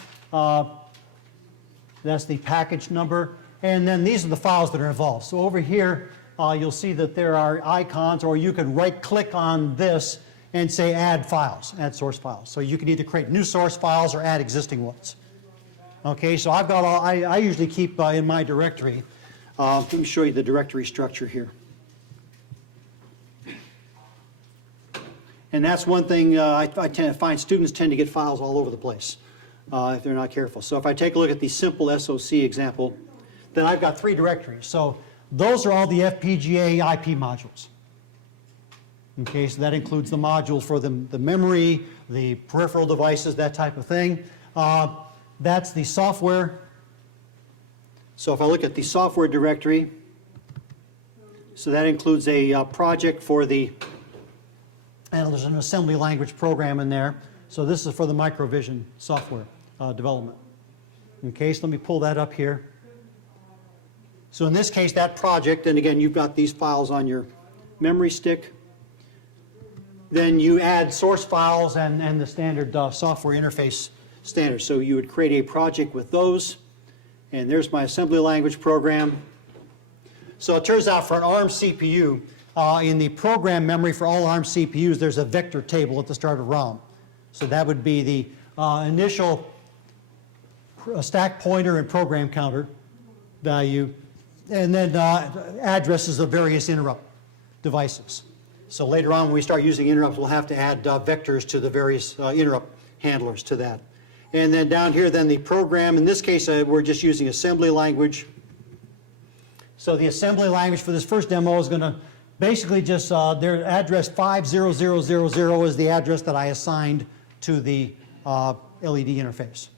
That's the package number. And then these are the files that are involved. So over here, you'll see that there are icons, or you can right-click on this and say add files, add source files. So you can either create new source files or add existing ones. Okay, so I've got all, I usually keep in my directory. Let me show you the directory structure here. And that's one thing I tend to find students tend to get files all over the place if they're not careful. So if I take a look at the simple SoC example, then I've got 3 directories. So those are all the FPGA IP modules. Okay, so that includes the modules for the memory, the peripheral devices, that type of thing. That's the software. So if I look at the software directory, so that includes a project for the, and there's an assembly language program in there. So this is for the microvision software development. Okay, so let me pull that up here. So in this case, that project, and again, you've got these files on your memory stick. Then you add source files and the standard software interface standards. So you would create a project with those. And there's my assembly language program. So it turns out for an ARM CPU, in the program memory for all ARM CPUs, there's a vector table at the start of ROM. So that would be the initial stack pointer and program counter value, and then addresses of various interrupt devices. So later on, when we start using interrupts, we'll have to add vectors to the various interrupt handlers to that. And then down here, then the program, in this case, we're just using assembly language. So the assembly language for this first demo is going to basically just, their address 50000 is the address that I assigned to the LED interface.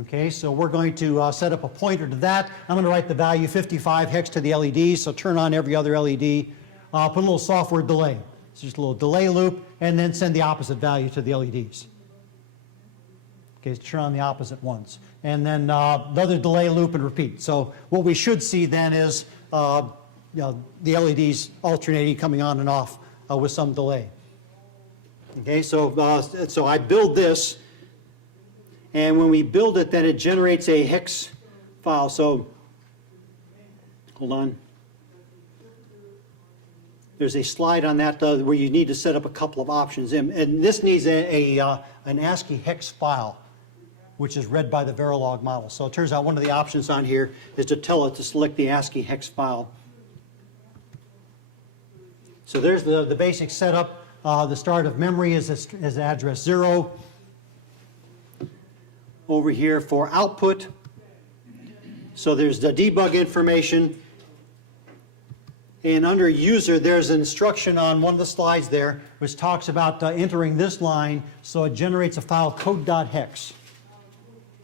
Okay, so we're going to set up a pointer to that. I'm going to write the value 55 hex to the LED, so turn on every other LED. Put a little software delay. So just a little delay loop, and then send the opposite value to the LEDs. Okay, so turn on the opposite ones. And then another delay loop and repeat. So what we should see then is the LEDs alternating, coming on and off with some delay. Okay, so I build this, and when we build it, then it generates a hex file. So, hold on. There's a slide on that where you need to set up a couple of options. And this needs an ASCII hex file, which is read by the Verilog model. So it turns out one of the options on here is to tell it to select the ASCII hex file. So there's the basic setup. The start of memory is address 0. Over here for output, so there's the debug information. And under user, there's an instruction on one of the slides there, which talks about entering this line, so it generates a file code.hex.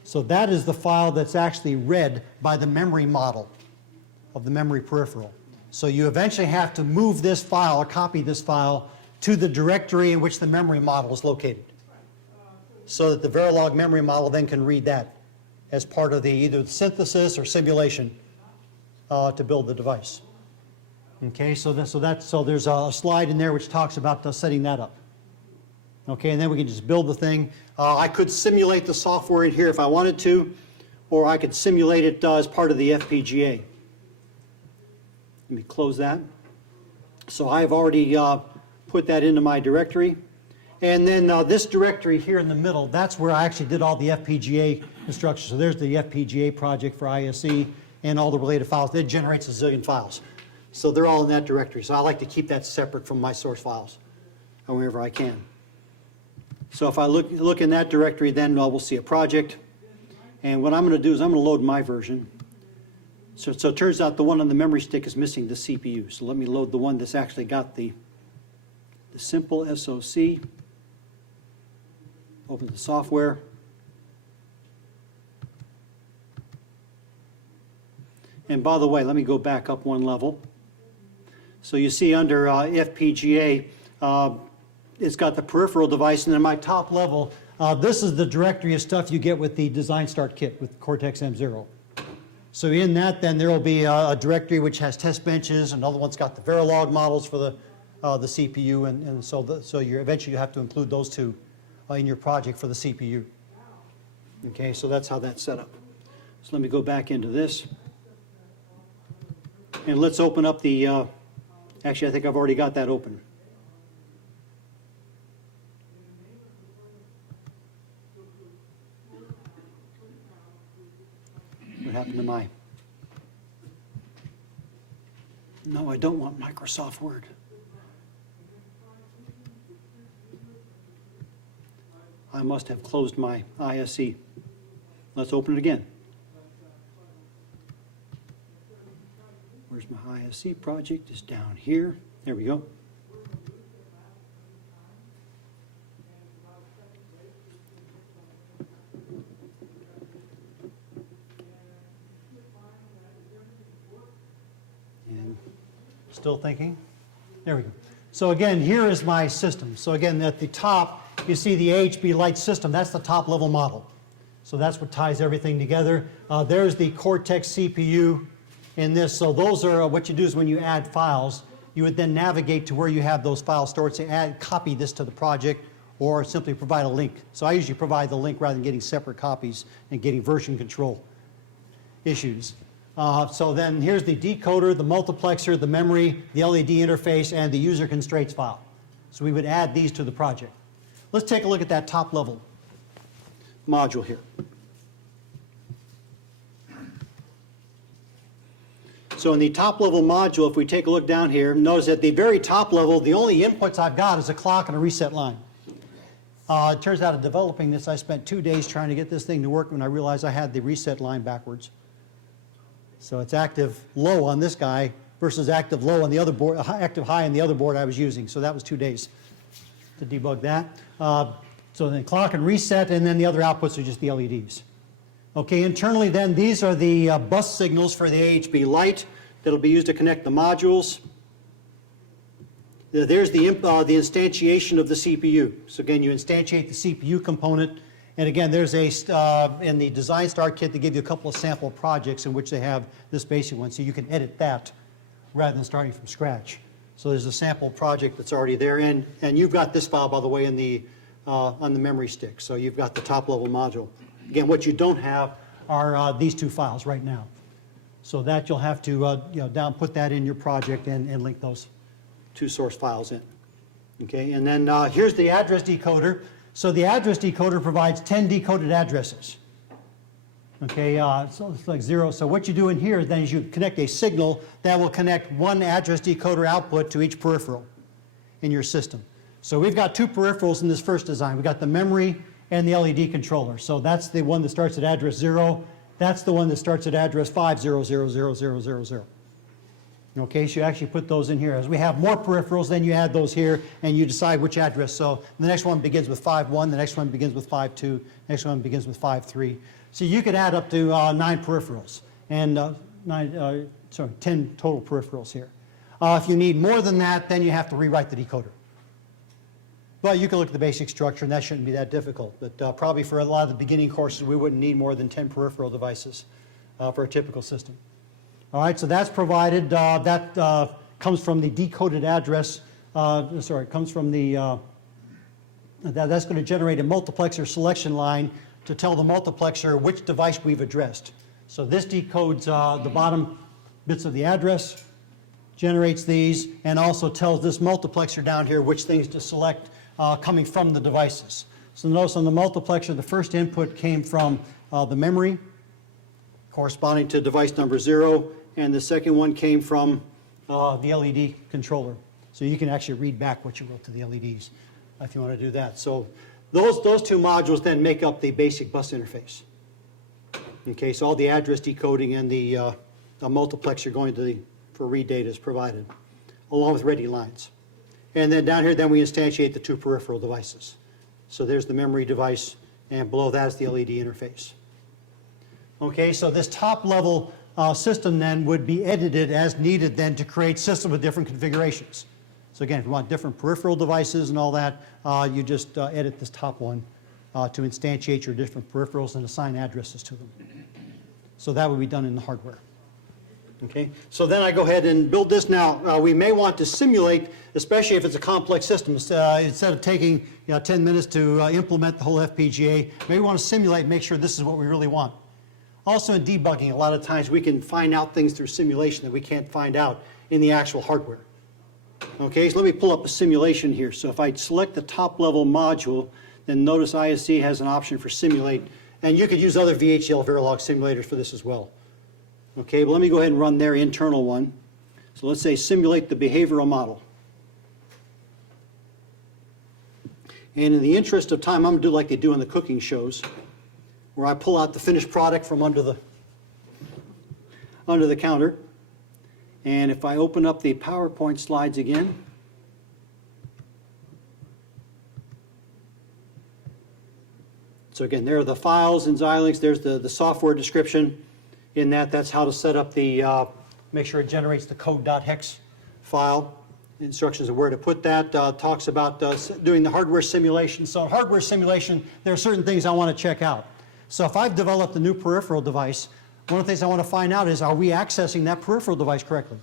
So that is the file that's actually read by the memory model of the memory peripheral. So you eventually have to move this file, or copy this file, to the directory in which the memory model is located, so that the Verilog memory model then can read that as part of the either the synthesis or simulation to build the device. Okay, so there's a slide in there which talks about setting that up. Okay, and then we can just build the thing. I could simulate the software in here if I wanted to, or I could simulate it as part of the FPGA. Let me close that. So I've already put that into my directory. And then this directory here in the middle, that's where I actually did all the FPGA instructions. So there's the FPGA project for ASEE and all the related files. It generates a zillion files. So they're all in that directory. So I like to keep that separate from my source files wherever I can. So if I look in that directory, then we'll see a project. And what I'm going to do is I'm going to load my version. So it turns out the one on the memory stick is missing the CPU. So let me load the one that's actually got the simple SoC. Open the software. And by the way, let me go back up one level. So you see under FPGA, it's got the peripheral device, and then my top level, this is the directory of stuff you get with the designstart kit with Cortex-M0. So in that, then there will be a directory which has test benches, another one's got the Verilog models for the CPU, and so eventually you have to include those two in your project for the CPU. Okay, so that's how that's set up. So let me go back into this. And let's open up the, actually I think I've already got that open. What happened to my, no, I don't want Microsoft Word. I must have closed my ASEE. Let's open it again. Where's my ASEE project? It's down here. There we go. And still thinking? There we go. So again, here is my system. So again, at the top, you see the Ahb-lite system. That's the top level model. So that's what ties everything together. There's the Cortex CPU in this. So those are what you do is when you add files, you would then navigate to where you have those files stored. Say, copy this to the project, or simply provide a link. So I usually provide the link rather than getting separate copies and getting version control issues. So then here's the decoder, the multiplexer, the memory, the LED interface, and the user constraints file. So we would add these to the project. Let's take a look at that top level module here. So in the top level module, if we take a look down here, notice at the very top level, the only inputs I've got is a clock and a reset line. It turns out in developing this, I spent 2 days trying to get this thing to work when I realized I had the reset line backwards. So it's active low on this guy versus active low on the other board, active high on the other board I was using. So that was 2 days to debug that. So then clock and reset, and then the other outputs are just the LEDs. Okay, internally then, these are the bus signals for the Ahb-lite that'll be used to connect the modules. There's the instantiation of the CPU. So again, you instantiate the CPU component. And again, there's a, in the designstart kit, they give you a couple of sample projects in which they have this basic one. So you can edit that rather than starting from scratch. So there's a sample project that's already there. And you've got this file, by the way, in the, on the memory stick. So you've got the top level module. Again, what you don't have are these two files right now. So that you'll have to put that in your project and link those two source files in. Okay, and then here's the address decoder. So the address decoder provides 10 decoded addresses. Okay, so it's like 0. So what you do in here then is you connect a signal that will connect one address decoder output to each peripheral in your system. So we've got two peripherals in this first design. We've got the memory and the LED controller. So that's the one that starts at address 0. That's the one that starts at address 50000000. Okay, so you actually put those in here. As we have more peripherals, then you add those here, and you decide which address. So the next one begins with 51, the next one begins with 52, the next one begins with 53. So you could add up to 9 peripherals, and 10 total peripherals here. If you need more than that, then you have to rewrite the decoder. But you can look at the basic structure, and that shouldn't be that difficult. But probably for a lot of the beginning courses, we wouldn't need more than 10 peripheral devices for a typical system. All right, so that's provided. That comes from the decoded address. Comes from the, that's going to generate a multiplexer selection line to tell the multiplexer which device we've addressed. So this decodes the bottom bits of the address, generates these, and also tells this multiplexer down here which things to select coming from the devices. So notice on the multiplexer, the first input came from the memory, corresponding to device number 0, and the second one came from the LED controller. So you can actually read back what you wrote to the LEDs if you want to do that. So those two modules then make up the basic bus interface. Okay, so all the address decoding and the multiplexer going to for read data is provided, along with ready lines. And then down here, then we instantiate the two peripheral devices. So there's the memory device, and below that is the LED interface. Okay, so this top level system then would be edited as needed then to create systems with different configurations. So again, if you want different peripheral devices and all that, you just edit this top one to instantiate your different peripherals and assign addresses to them. So that would be done in the hardware. Okay, so then I go ahead and build this. Now, we may want to simulate, especially if it's a complex system. Instead of taking 10 minutes to implement the whole FPGA, maybe we want to simulate and make sure this is what we really want. Also in debugging, a lot of times we can find out things through simulation that we can't find out in the actual hardware. Okay, so let me pull up a simulation here. So if I select the top level module, then notice ASEE has an option for simulate, and you could use other VHDL Verilog simulators for this as well. Okay, but let me go ahead and run their internal one. So let's say simulate the behavioral model. And in the interest of time, I'm going to do like they do in the cooking shows, where I pull out the finished product from under the counter. And if I open up the PowerPoint slides again, so again, there are the files in Xilinx. There's the software description. In that, that's how to set up the, make sure it generates the code.hex file. Instructions of where to put that. Talks about doing the hardware simulation. So in hardware simulation, there are certain things I want to check out. So if I've developed a new peripheral device, one of the things I want to find out is, are we accessing that peripheral device correctly?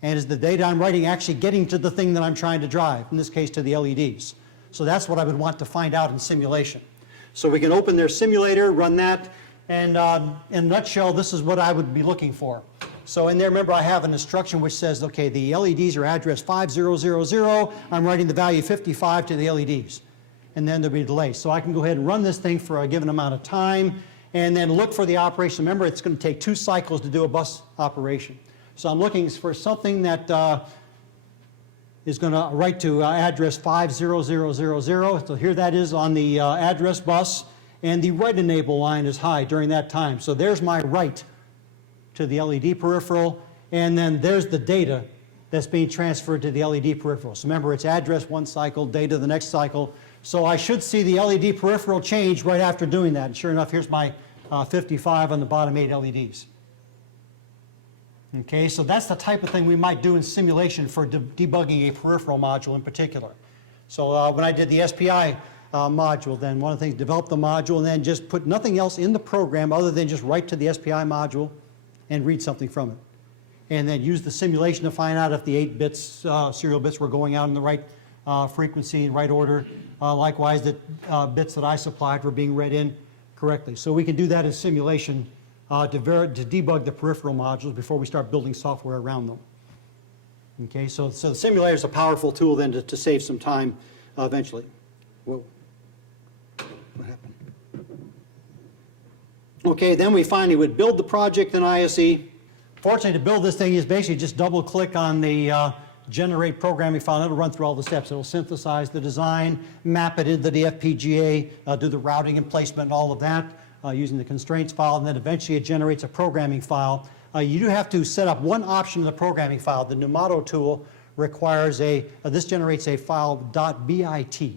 And is the data I'm writing actually getting to the thing that I'm trying to drive, in this case to the LEDs? So that's what I would want to find out in simulation. So we can open their simulator, run that, and in a nutshell, this is what I would be looking for. So in there, remember, I have an instruction which says, okay, the LEDs are addressed 5000. I'm writing the value 55 to the LEDs. And then there'll be a delay. So I can go ahead and run this thing for a given amount of time and then look for the operation. Remember, it's going to take 2 cycles to do a bus operation. So I'm looking for something that is going to write to address 50000. So here that is on the address bus, and the write enable line is high during that time. So there's my write to the LED peripheral, and then there's the data that's being transferred to the LED peripheral. So remember, it's address 1 cycle, data the next cycle. So I should see the LED peripheral change right after doing that. And sure enough, here's my 55 on the bottom 8 LEDs. Okay, so that's the type of thing we might do in simulation for debugging a peripheral module in particular. So when I did the SPI module, then one of the things, develop the module and then just put nothing else in the program other than just write to the SPI module and read something from it. And then use the simulation to find out if the 8 bits, serial bits were going out in the right frequency and right order. Likewise, the bits that I supplied were being read in correctly. So we can do that in simulation to debug the peripheral modules before we start building software around them. Okay, so the simulator is a powerful tool then to save some time eventually. Whoa, what happened? Okay, then we finally would build the project in ISE. Fortunately, to build this thing is basically just double click on the generate programming file, and it'll run through all the steps. It'll synthesize the design, map it into the FPGA, do the routing and placement and all of that using the constraints file, and then eventually it generates a programming file. You do have to set up one option in the programming file. The Numato tool requires this generates a file .bit,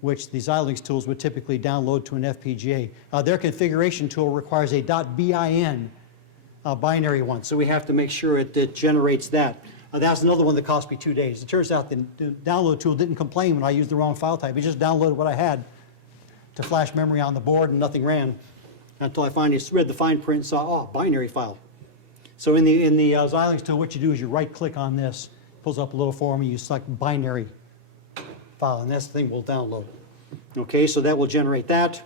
which the Xilinx tools would typically download to an FPGA. Their configuration tool requires a .bin binary one, so we have to make sure it generates that. That's another one that cost me 2 days. It turns out the download tool didn't complain when I used the wrong file type. It just downloaded what I had to flash memory on the board, and nothing ran until I finally read the fine print and saw, oh, binary file. So in the Xilinx tool, what you do is you right-click on this, pulls up a little form, and you select binary file, and this thing will download. Okay, so that will generate that.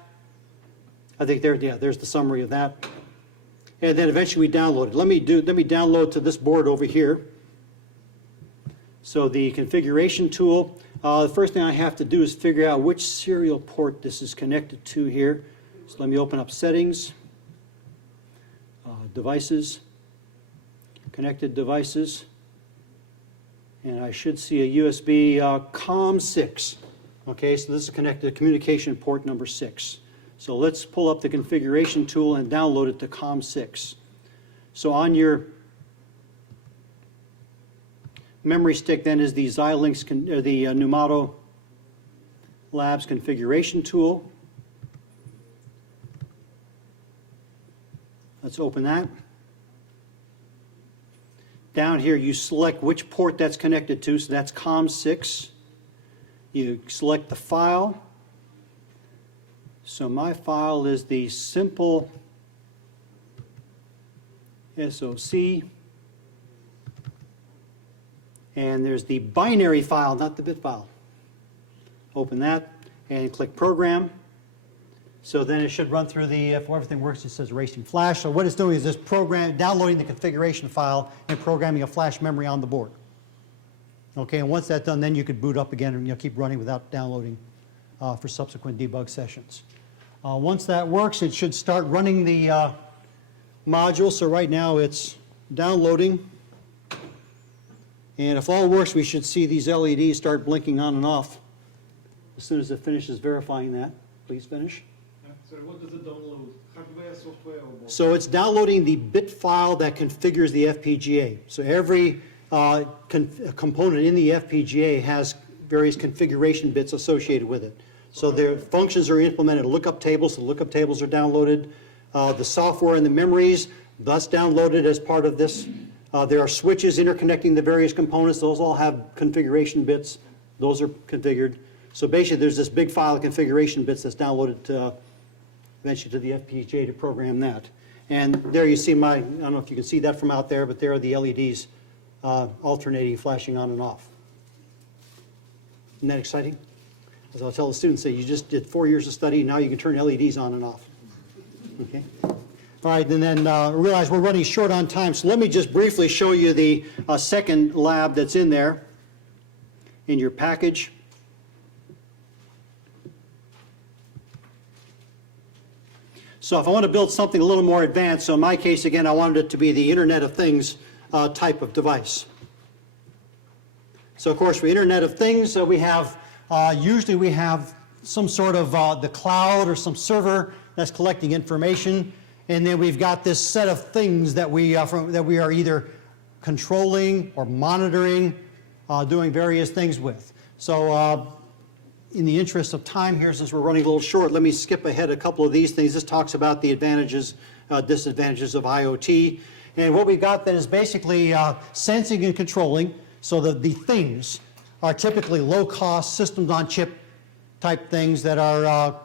I think there's the summary of that. And then eventually we download it. Let me download to this board over here. So the configuration tool, the first thing I have to do is figure out which serial port this is connected to here. So let me open up settings, devices, connected devices, and I should see a USB COM6. Okay, so this is connected to communication port number 6. So let's pull up the configuration tool and download it to COM6. So on your memory stick then is the Xilinx, the Numato Labs configuration tool. Let's open that. Down here you select which port that's connected to, so that's COM6. You select the file. So my file is the simple SoC. And there's the binary file, not the bit file. Open that and click Program. So then it should run through the, if everything works, it says Racing Flash. So what it's doing is just downloading the configuration file and programming a flash memory on the board. Okay, and once that's done, then you could boot up again and keep running without downloading for subsequent debug sessions. Once that works, it should start running the module. So right now it's downloading. And if all works, we should see these LEDs start blinking on and off as soon as it finishes verifying that. Please finish. So what does it download? Hardware, software, or both? So it's downloading the bit file that configures the FPGA. So every component in the FPGA has various configuration bits associated with it. So their functions are implemented, lookup tables, so lookup tables are downloaded. The software and the memories, thus downloaded as part of this. There are switches interconnecting the various components. Those all have configuration bits. Those are configured. So basically there's this big file of configuration bits that's downloaded eventually to the FPGA to program that. And there you see I don't know if you can see that from out there, but there are the LEDs alternating, flashing on and off. Isn't that exciting? As I'll tell the students, say you just did 4 years of study, now you can turn LEDs on and off. Okay. All right, and then realize we're running short on time, so let me just briefly show you the second lab that's in there in your package. So if I want to build something a little more advanced, so in my case, again, I wanted it to be the Internet of Things type of device. So of course, for Internet of Things, we have, usually we have some sort of the cloud or some server that's collecting information. And then we've got this set of things that we are either controlling or monitoring, doing various things with. So in the interest of time here, since we're running a little short, let me skip ahead a couple of these things. This talks about the advantages, disadvantages of IoT. And what we've got then is basically sensing and controlling. So the things are typically low-cost systems-on-chip type things that are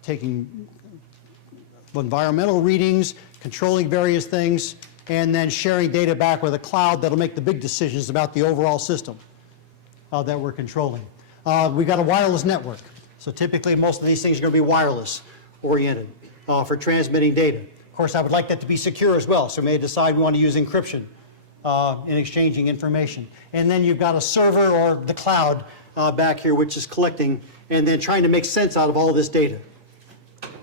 taking environmental readings, controlling various things, and then sharing data back with a cloud that'll make the big decisions about the overall system that we're controlling. We've got a wireless network. So typically most of these things are going to be wireless oriented for transmitting data. Of course, I would like that to be secure as well, so we may decide we want to use encryption in exchanging information. And then you've got a server or the cloud back here, which is collecting and then trying to make sense out of all this data.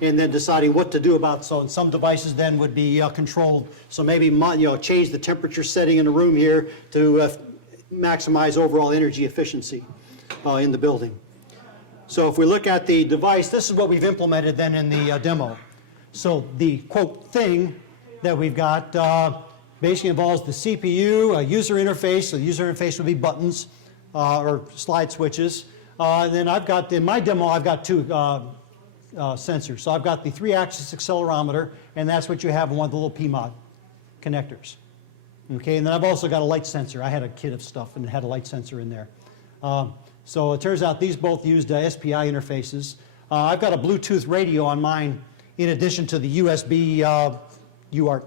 And then deciding what to do about, so some devices then would be controlled. So maybe change the temperature setting in the room here to maximize overall energy efficiency in the building. So if we look at the device, this is what we've implemented then in the demo. So the quote thing that we've got basically involves the CPU, a user interface. So the user interface would be buttons or slide switches. And then I've got, in my demo, I've got two sensors. So I've got the 3-axis accelerometer, and that's what you have in one of the little PMOD connectors. Okay, and then I've also got a light sensor. I had a kit of stuff and it had a light sensor in there. So it turns out these both used SPI interfaces. I've got a Bluetooth radio on mine in addition to the USB UART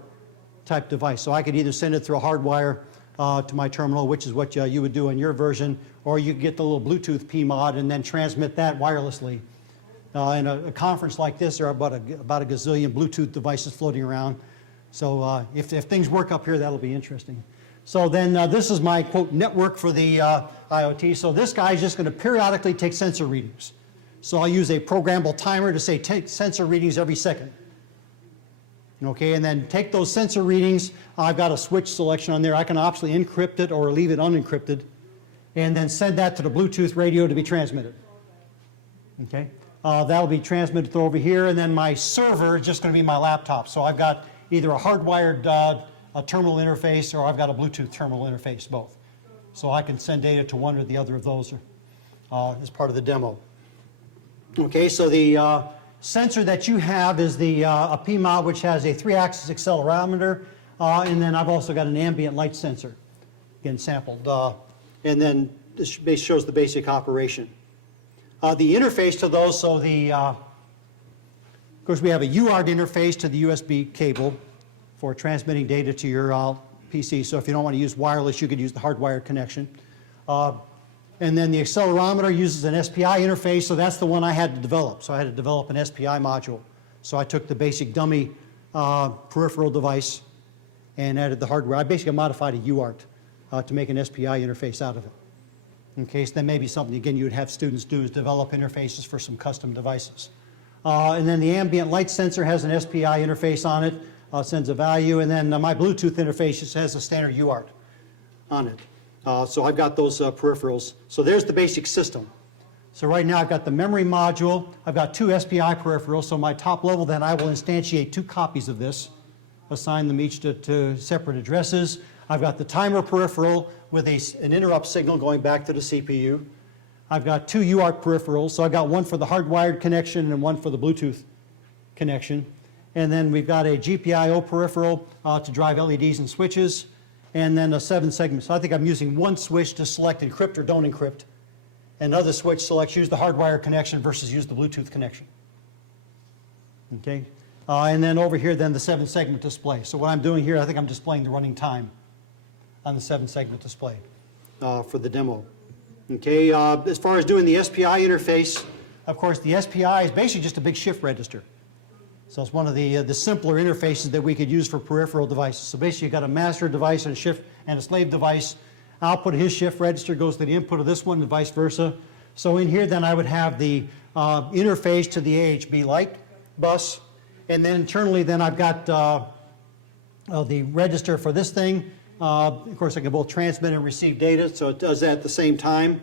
type device. So I could either send it through a hardwire to my terminal, which is what you would do in your version, or you could get the little Bluetooth PMOD and then transmit that wirelessly. In a conference like this, there are about a gazillion Bluetooth devices floating around. So if things work up here, that'll be interesting. So then this is my, quote, network for the IoT. So this guy is just going to periodically take sensor readings. So I'll use a programmable timer to say take sensor readings every second. Okay, and then take those sensor readings. I've got a switch selection on there. I can optionally encrypt it or leave it unencrypted, and then send that to the Bluetooth radio to be transmitted. Okay, that'll be transmitted through over here, and then my server is just going to be my laptop. So I've got either a hardwired a terminal interface, or I've got a Bluetooth terminal interface, both. So I can send data to one or the other of those as part of the demo. Okay, so the sensor that you have is the a PMOD, which has a 3-axis accelerometer, and then I've also got an ambient light sensor, again sampled, and then this shows the basic operation. The interface to those, so of course we have a UART interface to the USB cable for transmitting data to your PC. So if you don't want to use wireless, you could use the hardwired connection. And then the accelerometer uses an SPI interface, so that's the one I had to develop. So I had to develop an SPI module. So I took the basic dummy peripheral device and added the hardware. I basically modified a UART to make an SPI interface out of it. In case then maybe something, again, you would have students do is develop interfaces for some custom devices. And then the ambient light sensor has an SPI interface on it, sends a value, and then my Bluetooth interface just has a standard UART on it. So I've got those peripherals. So there's the basic system. So right now I've got the memory module. I've got 2 SPI peripherals. So my top level, then I will instantiate 2 copies of this, assign them each to separate addresses. I've got the timer peripheral with an interrupt signal going back to the CPU. I've got 2 UART peripherals. So I've got one for the hardwired connection and one for the Bluetooth connection. And then we've got a GPIO peripheral to drive LEDs and switches, and then a 7-segment. So I think I'm using one switch to select encrypt or don't encrypt. Another switch selects use the hardwire connection versus use the Bluetooth connection. Okay, and then over here, then the 7-segment display. So what I'm doing here, I think I'm displaying the running time on the 7-segment display for the demo. Okay, as far as doing the SPI interface, of course, the SPI is basically just a big shift register. So it's one of the simpler interfaces that we could use for peripheral devices. So basically, you've got a master device and a shift and a slave device. Output of his shift register goes to the input of this one and vice versa. So in here, then I would have the interface to the Ahb-lite bus, and then internally, then I've got the register for this thing. Of course, I can both transmit and receive data, so it does that at the same time.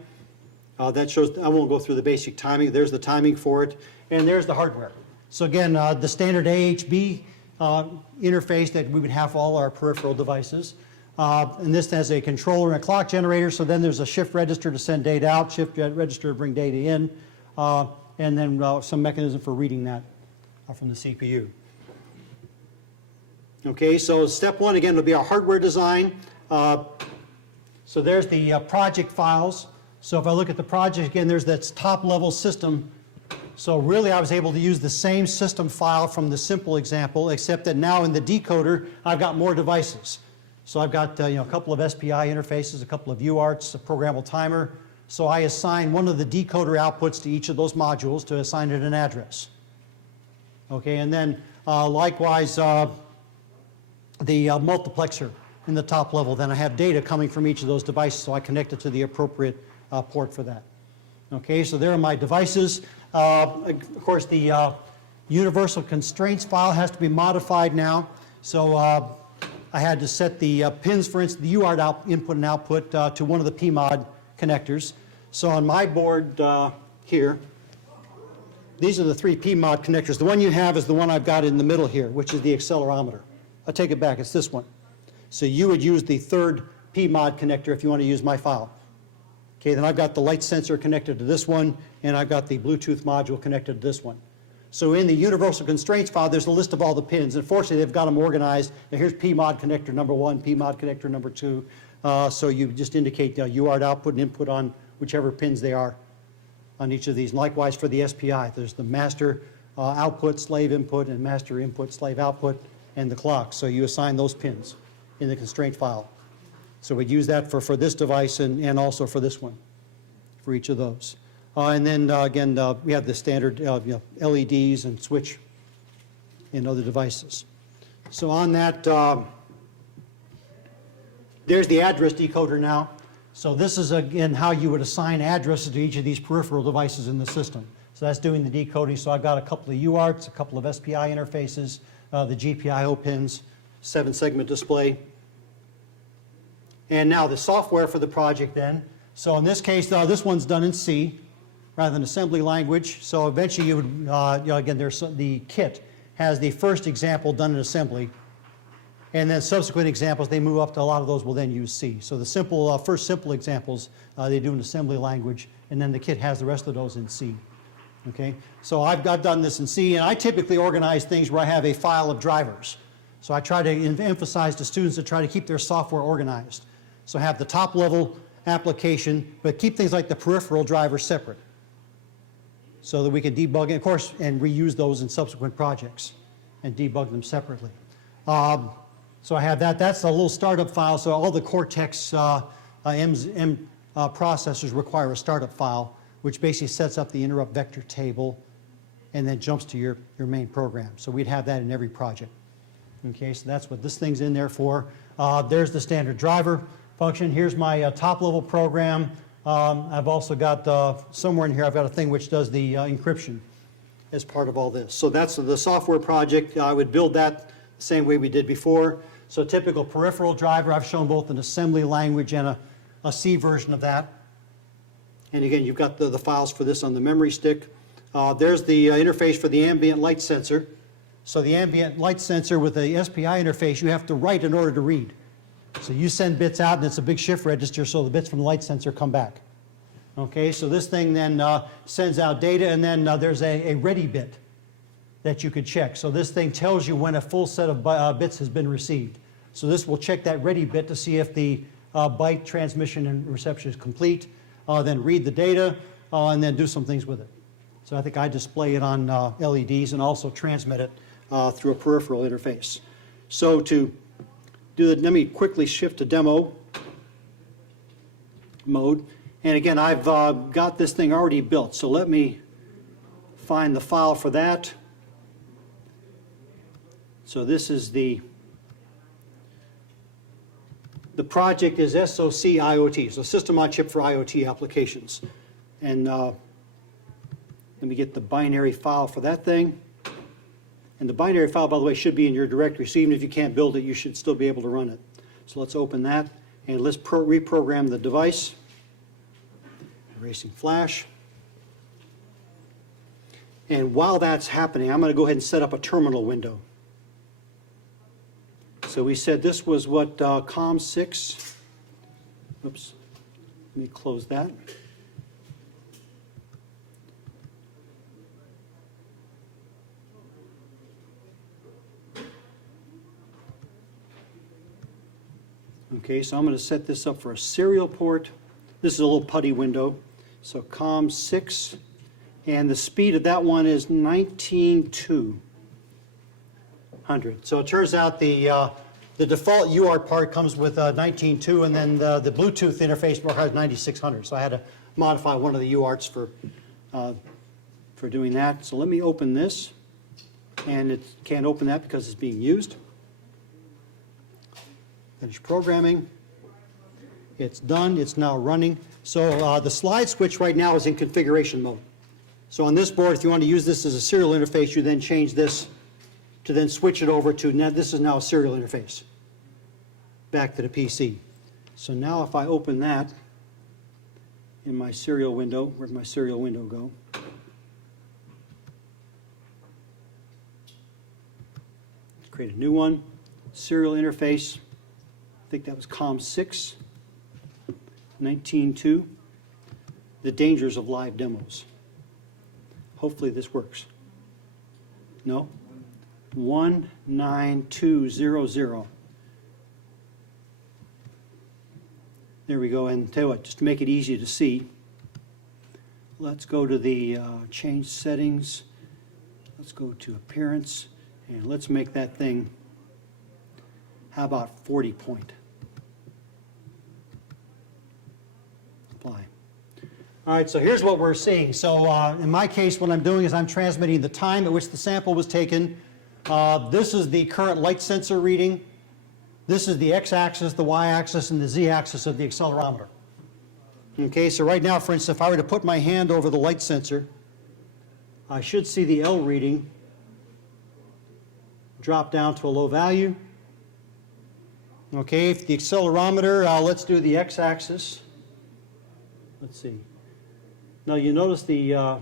That shows. I won't go through the basic timing. There's the timing for it, and there's the hardware. So again, the standard Ahb interface that we would have for all our peripheral devices. And this has a controller and a clock generator, so then there's a shift register to send data out, shift register to bring data in, and then some mechanism for reading that from the CPU. Okay, so step 1, again, will be our hardware design. So there's the project files. So if I look at the project, again, there's that top-level system. So really, I was able to use the same system file from the simple example, except that now in the decoder, I've got more devices. So I've got a couple of SPI interfaces, a couple of UARTs, a programmable timer. So I assign one of the decoder outputs to each of those modules to assign it an address. Okay, and then likewise, the multiplexer in the top level. Then I have data coming from each of those devices, so I connect it to the appropriate port for that. Okay, so there are my devices. Of course, the universal constraints file has to be modified now. So I had to set the pins, for instance, the UART input and output to one of the PMOD connectors. So on my board here, these are the 3 PMOD connectors. The one you have is the one I've got in the middle here, which is the accelerometer. I take it back, it's this one. So you would use the 3rd PMOD connector if you want to use my file. Okay, then I've got the light sensor connected to this one, and I've got the Bluetooth module connected to this one. So in the universal constraints file, there's a list of all the pins. Unfortunately, they've got them organized. Now, here's PMOD connector number 1, PMOD connector number 2. So you just indicate UART output and input on whichever pins they are on each of these. And likewise for the SPI, there's the master output, slave input, and master input, slave output, and the clock. So you assign those pins in the constraint file. So we'd use that for this device and also for this one, for each of those. And then again, we have the standard LEDs and switch and other devices. So on that, there's the address decoder now. So this is, again, how you would assign addresses to each of these peripheral devices in the system. So that's doing the decoding. So I've got a couple of UARTs, a couple of SPI interfaces, the GPIO pins, 7-segment display. And now the software for the project then. So in this case, this one's done in C rather than assembly language. So eventually you would, again, the kit has the first example done in assembly. And then subsequent examples, they move up to a lot of those will then use C. So the simple, first simple examples, they do in assembly language, and then the kit has the rest of those in C. Okay? So I've done this in C, and I typically organize things where I have a file of drivers. So I try to emphasize to students to try to keep their software organized. So have the top level application, but keep things like the peripheral drivers separate so that we can debug, and of course, and reuse those in subsequent projects and debug them separately. So I have that. That's a little startup file. So all the Cortex-M processors require a startup file, which basically sets up the interrupt vector table and then jumps to your main program. So we'd have that in every project. Okay, so that's what this thing's in there for. There's the standard driver function. Here's my top-level program. I've also got, somewhere in here, I've got a thing which does the encryption as part of all this. So that's the software project. I would build that the same way we did before. So typical peripheral driver, I've shown both an assembly language and a C version of that. And again, you've got the files for this on the memory stick. There's the interface for the ambient light sensor. So the ambient light sensor with the SPI interface, you have to write in order to read. So you send bits out, and it's a big shift register, so the bits from the light sensor come back. Okay, so this thing then sends out data, and then there's a ready bit that you could check. So this thing tells you when a full set of bits has been received. So this will check that ready bit to see if the byte transmission and reception is complete, then read the data, and then do some things with it. So I think I display it on LEDs and also transmit it through a peripheral interface. So to do that, let me quickly shift to demo mode. And again, I've got this thing already built. So let me find the file for that. So this is the project is SoC IoT, so system on chip for IoT applications. And let me get the binary file for that thing. And the binary file, by the way, should be in your directory, so even if you can't build it, you should still be able to run it. So let's open that, and let's reprogram the device. Erasing flash. And while that's happening, I'm going to go ahead and set up a terminal window. So we said this was what, COM6. Oops, let me close that. Okay, so I'm going to set this up for a serial port. This is a little putty window. So COM6, and the speed of that one is 19,200. So it turns out the default UART part comes with 19.2, and then the Bluetooth interface requires 9,600. So I had to modify one of the UARTs for doing that. So let me open this, and it can't open that because it's being used. Finish programming. It's done. It's now running. So the slide switch right now is in configuration mode. So on this board, if you want to use this as a serial interface, you then change this to then switch it over to, this is now a serial interface back to the PC. So now if I open that in my serial window, where'd my serial window go? Let's create a new one, serial interface. I think that was COM6, 19.2, the dangers of live demos. Hopefully this works. No? 19200. There we go, and tell you what, just to make it easy to see, let's go to the change settings, let's go to appearance, and let's make that thing, how about 40 point? Apply. All right, so here's what we're seeing. So in my case, what I'm doing is I'm transmitting the time at which the sample was taken. This is the current light sensor reading. This is the x-axis, the y-axis, and the z-axis of the accelerometer. Okay, so right now, for instance, if I were to put my hand over the light sensor, I should see the L reading drop down to a low value. Okay, if the accelerometer, let's do the x-axis. Let's see. Now you notice the, I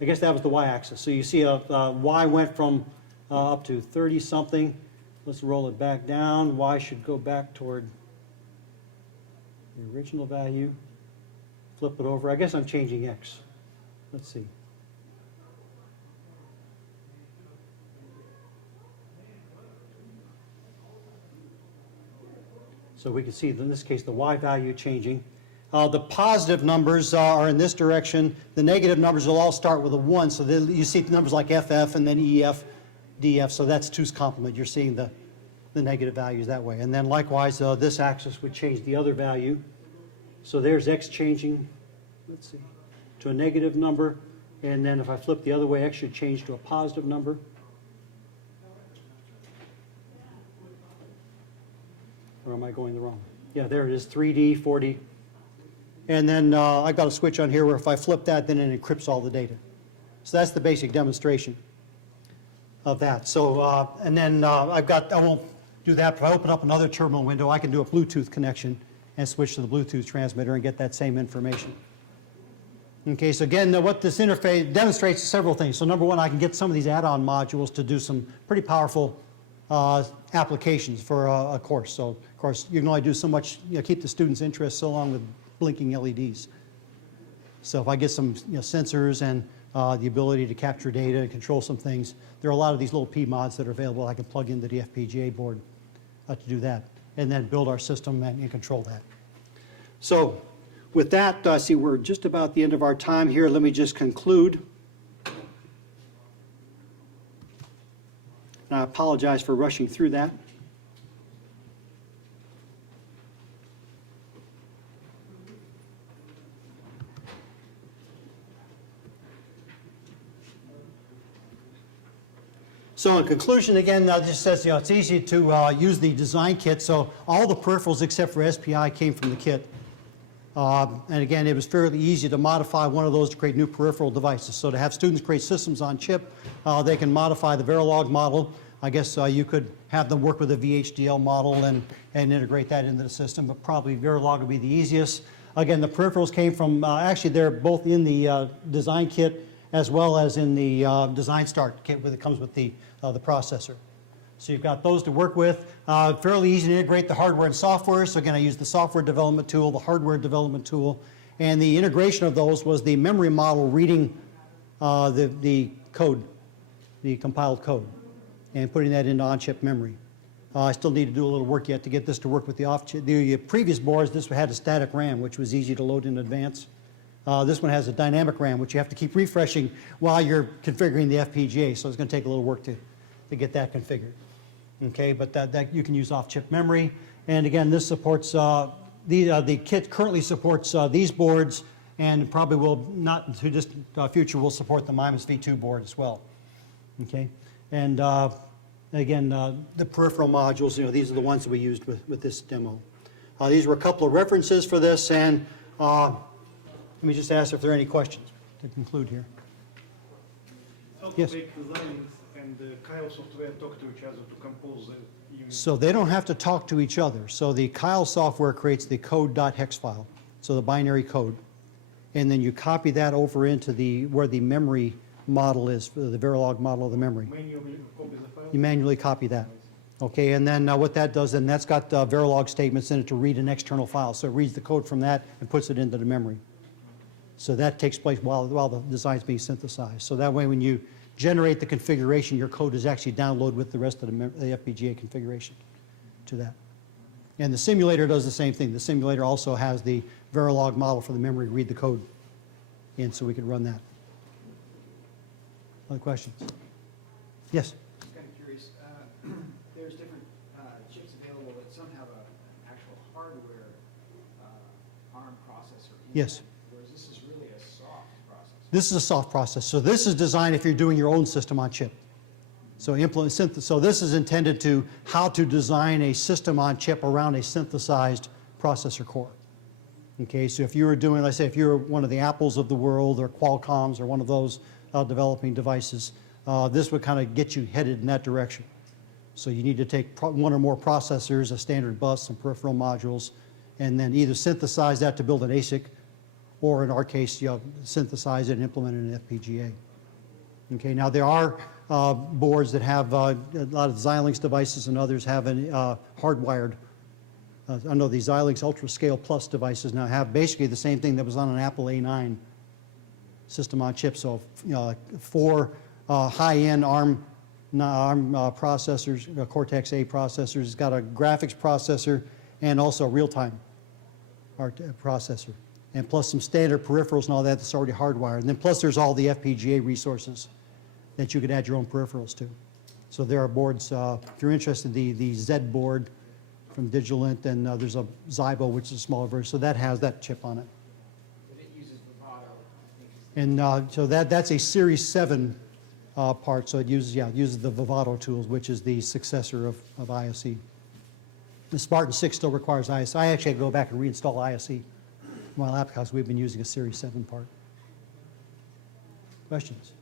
guess that was the y-axis. So you see y went from up to 30-something. Let's roll it back down. Y should go back toward the original value. Flip it over. I guess I'm changing x. Let's see. So we can see, in this case, the y value changing. The positive numbers are in this direction. The negative numbers will all start with a 1. So you see numbers like FF and then EF, DF. So that's 2's complement. You're seeing the negative values that way. And then likewise, this axis would change the other value. So there's x changing, let's see, to a negative number. And then if I flip the other way, x should change to a positive number. Or am I going the wrong? Yeah, there it is, 3D, 40. And then I've got a switch on here where if I flip that, then it encrypts all the data. So that's the basic demonstration of that. So, and then I won't do that, but if I open up another terminal window, I can do a Bluetooth connection and switch to the Bluetooth transmitter and get that same information. Okay, so again, what this interface demonstrates several things. So number one, I can get some of these add-on modules to do some pretty powerful applications for a course. So, of course, you can only do so much, keep the students' interest so long with blinking LEDs. So if I get some sensors and the ability to capture data and control some things, there are a lot of these little P mods that are available I can plug into the FPGA board to do that, and then build our system and control that. So with that, see, we're just about the end of our time here. Let me just conclude. And I apologize for rushing through that. So in conclusion, again, just says, it's easy to use the design kit. So all the peripherals except for SPI came from the kit. And again, it was fairly easy to modify one of those to create new peripheral devices. So to have students create systems on chip, they can modify the Verilog model. I guess you could have them work with a VHDL model and integrate that into the system, but probably Verilog would be the easiest. Again, the peripherals came from, actually they're both in the design kit as well as in the designstart kit that comes with the processor. So you've got those to work with. Fairly easy to integrate the hardware and software. So again, I used the software development tool, the hardware development tool, and the integration of those was the memory model reading the code, the compiled code, and putting that into on-chip memory. I still need to do a little work yet to get this to work with the previous boards. This had a static RAM, which was easy to load in advance. This one has a dynamic RAM, which you have to keep refreshing while you're configuring the FPGA, so it's going to take a little work to get that configured. Okay, but that you can use off-chip memory. And again, this supports, the kit currently supports these boards, and probably will not, to distant future, will support the Mimas V2 board as well. Okay, and again, the peripheral modules, these are the ones that we used with this demo. These were a couple of references for this, and let me just ask if there are any questions to conclude here. How to Yes. make designs and the Kyle software talk to each other to compose the unit? So they don't have to talk to each other. So the Kyle software creates the code.hex file, so the binary code. And then you copy that over into where the memory model is, the Verilog model of the memory. Manually copy the file? You manually copy that. Okay, and then what that does, then that's got Verilog statements in it to read an external file. So it reads the code from that and puts it into the memory. So that takes place while the design's being synthesized. So that way when you generate the configuration. Your code is actually downloaded with the rest of the FPGA configuration to that. And the simulator does the same thing. The simulator also has the Verilog model for the memory, read the code in so we could run that. Other questions? Yes? I'm kind of curious. There's different chips available that some have an actual hardware ARM processor in Yes. it, whereas this is really a soft processor. This is a soft process. So this is designed if you're doing your own system on chip. So so this is intended to how to design a system on chip around a synthesized processor core. Okay, so if you were doing, let's say if you're one of the Apples of the world or Qualcomms or one of those developing devices, this would kind of get you headed in that direction. So you need to take one or more processors, a standard bus, some peripheral modules, and then either synthesize that to build an ASIC, or in our case, you know, synthesize it and implement it in an FPGA. Okay, now there are boards that have a lot of Xilinx devices and others have an hardwired. I know the Xilinx UltraScale Plus devices now have basically the same thing that was on an Apple A9 system on chip. So, you know, 4 high-end ARM processors, Cortex-A processors. It's got a graphics processor and also a real-time processor. And plus some standard peripherals and all that that's already hardwired. And then plus there's all the FPGA resources that you could add your own peripherals to. So there are boards, if you're interested, the Z board from Digilent, and there's a Zybo, which is a smaller version, so that has that chip on it. But it uses Bravado, I think. And so that's a Series 7 part, so it uses the Vivado tools, which is the successor of ASEE. The Spartan 6 still requires ASEE. I actually had to go back and reinstall ASEE in my laptop because we've been using a Series 7 part. Questions?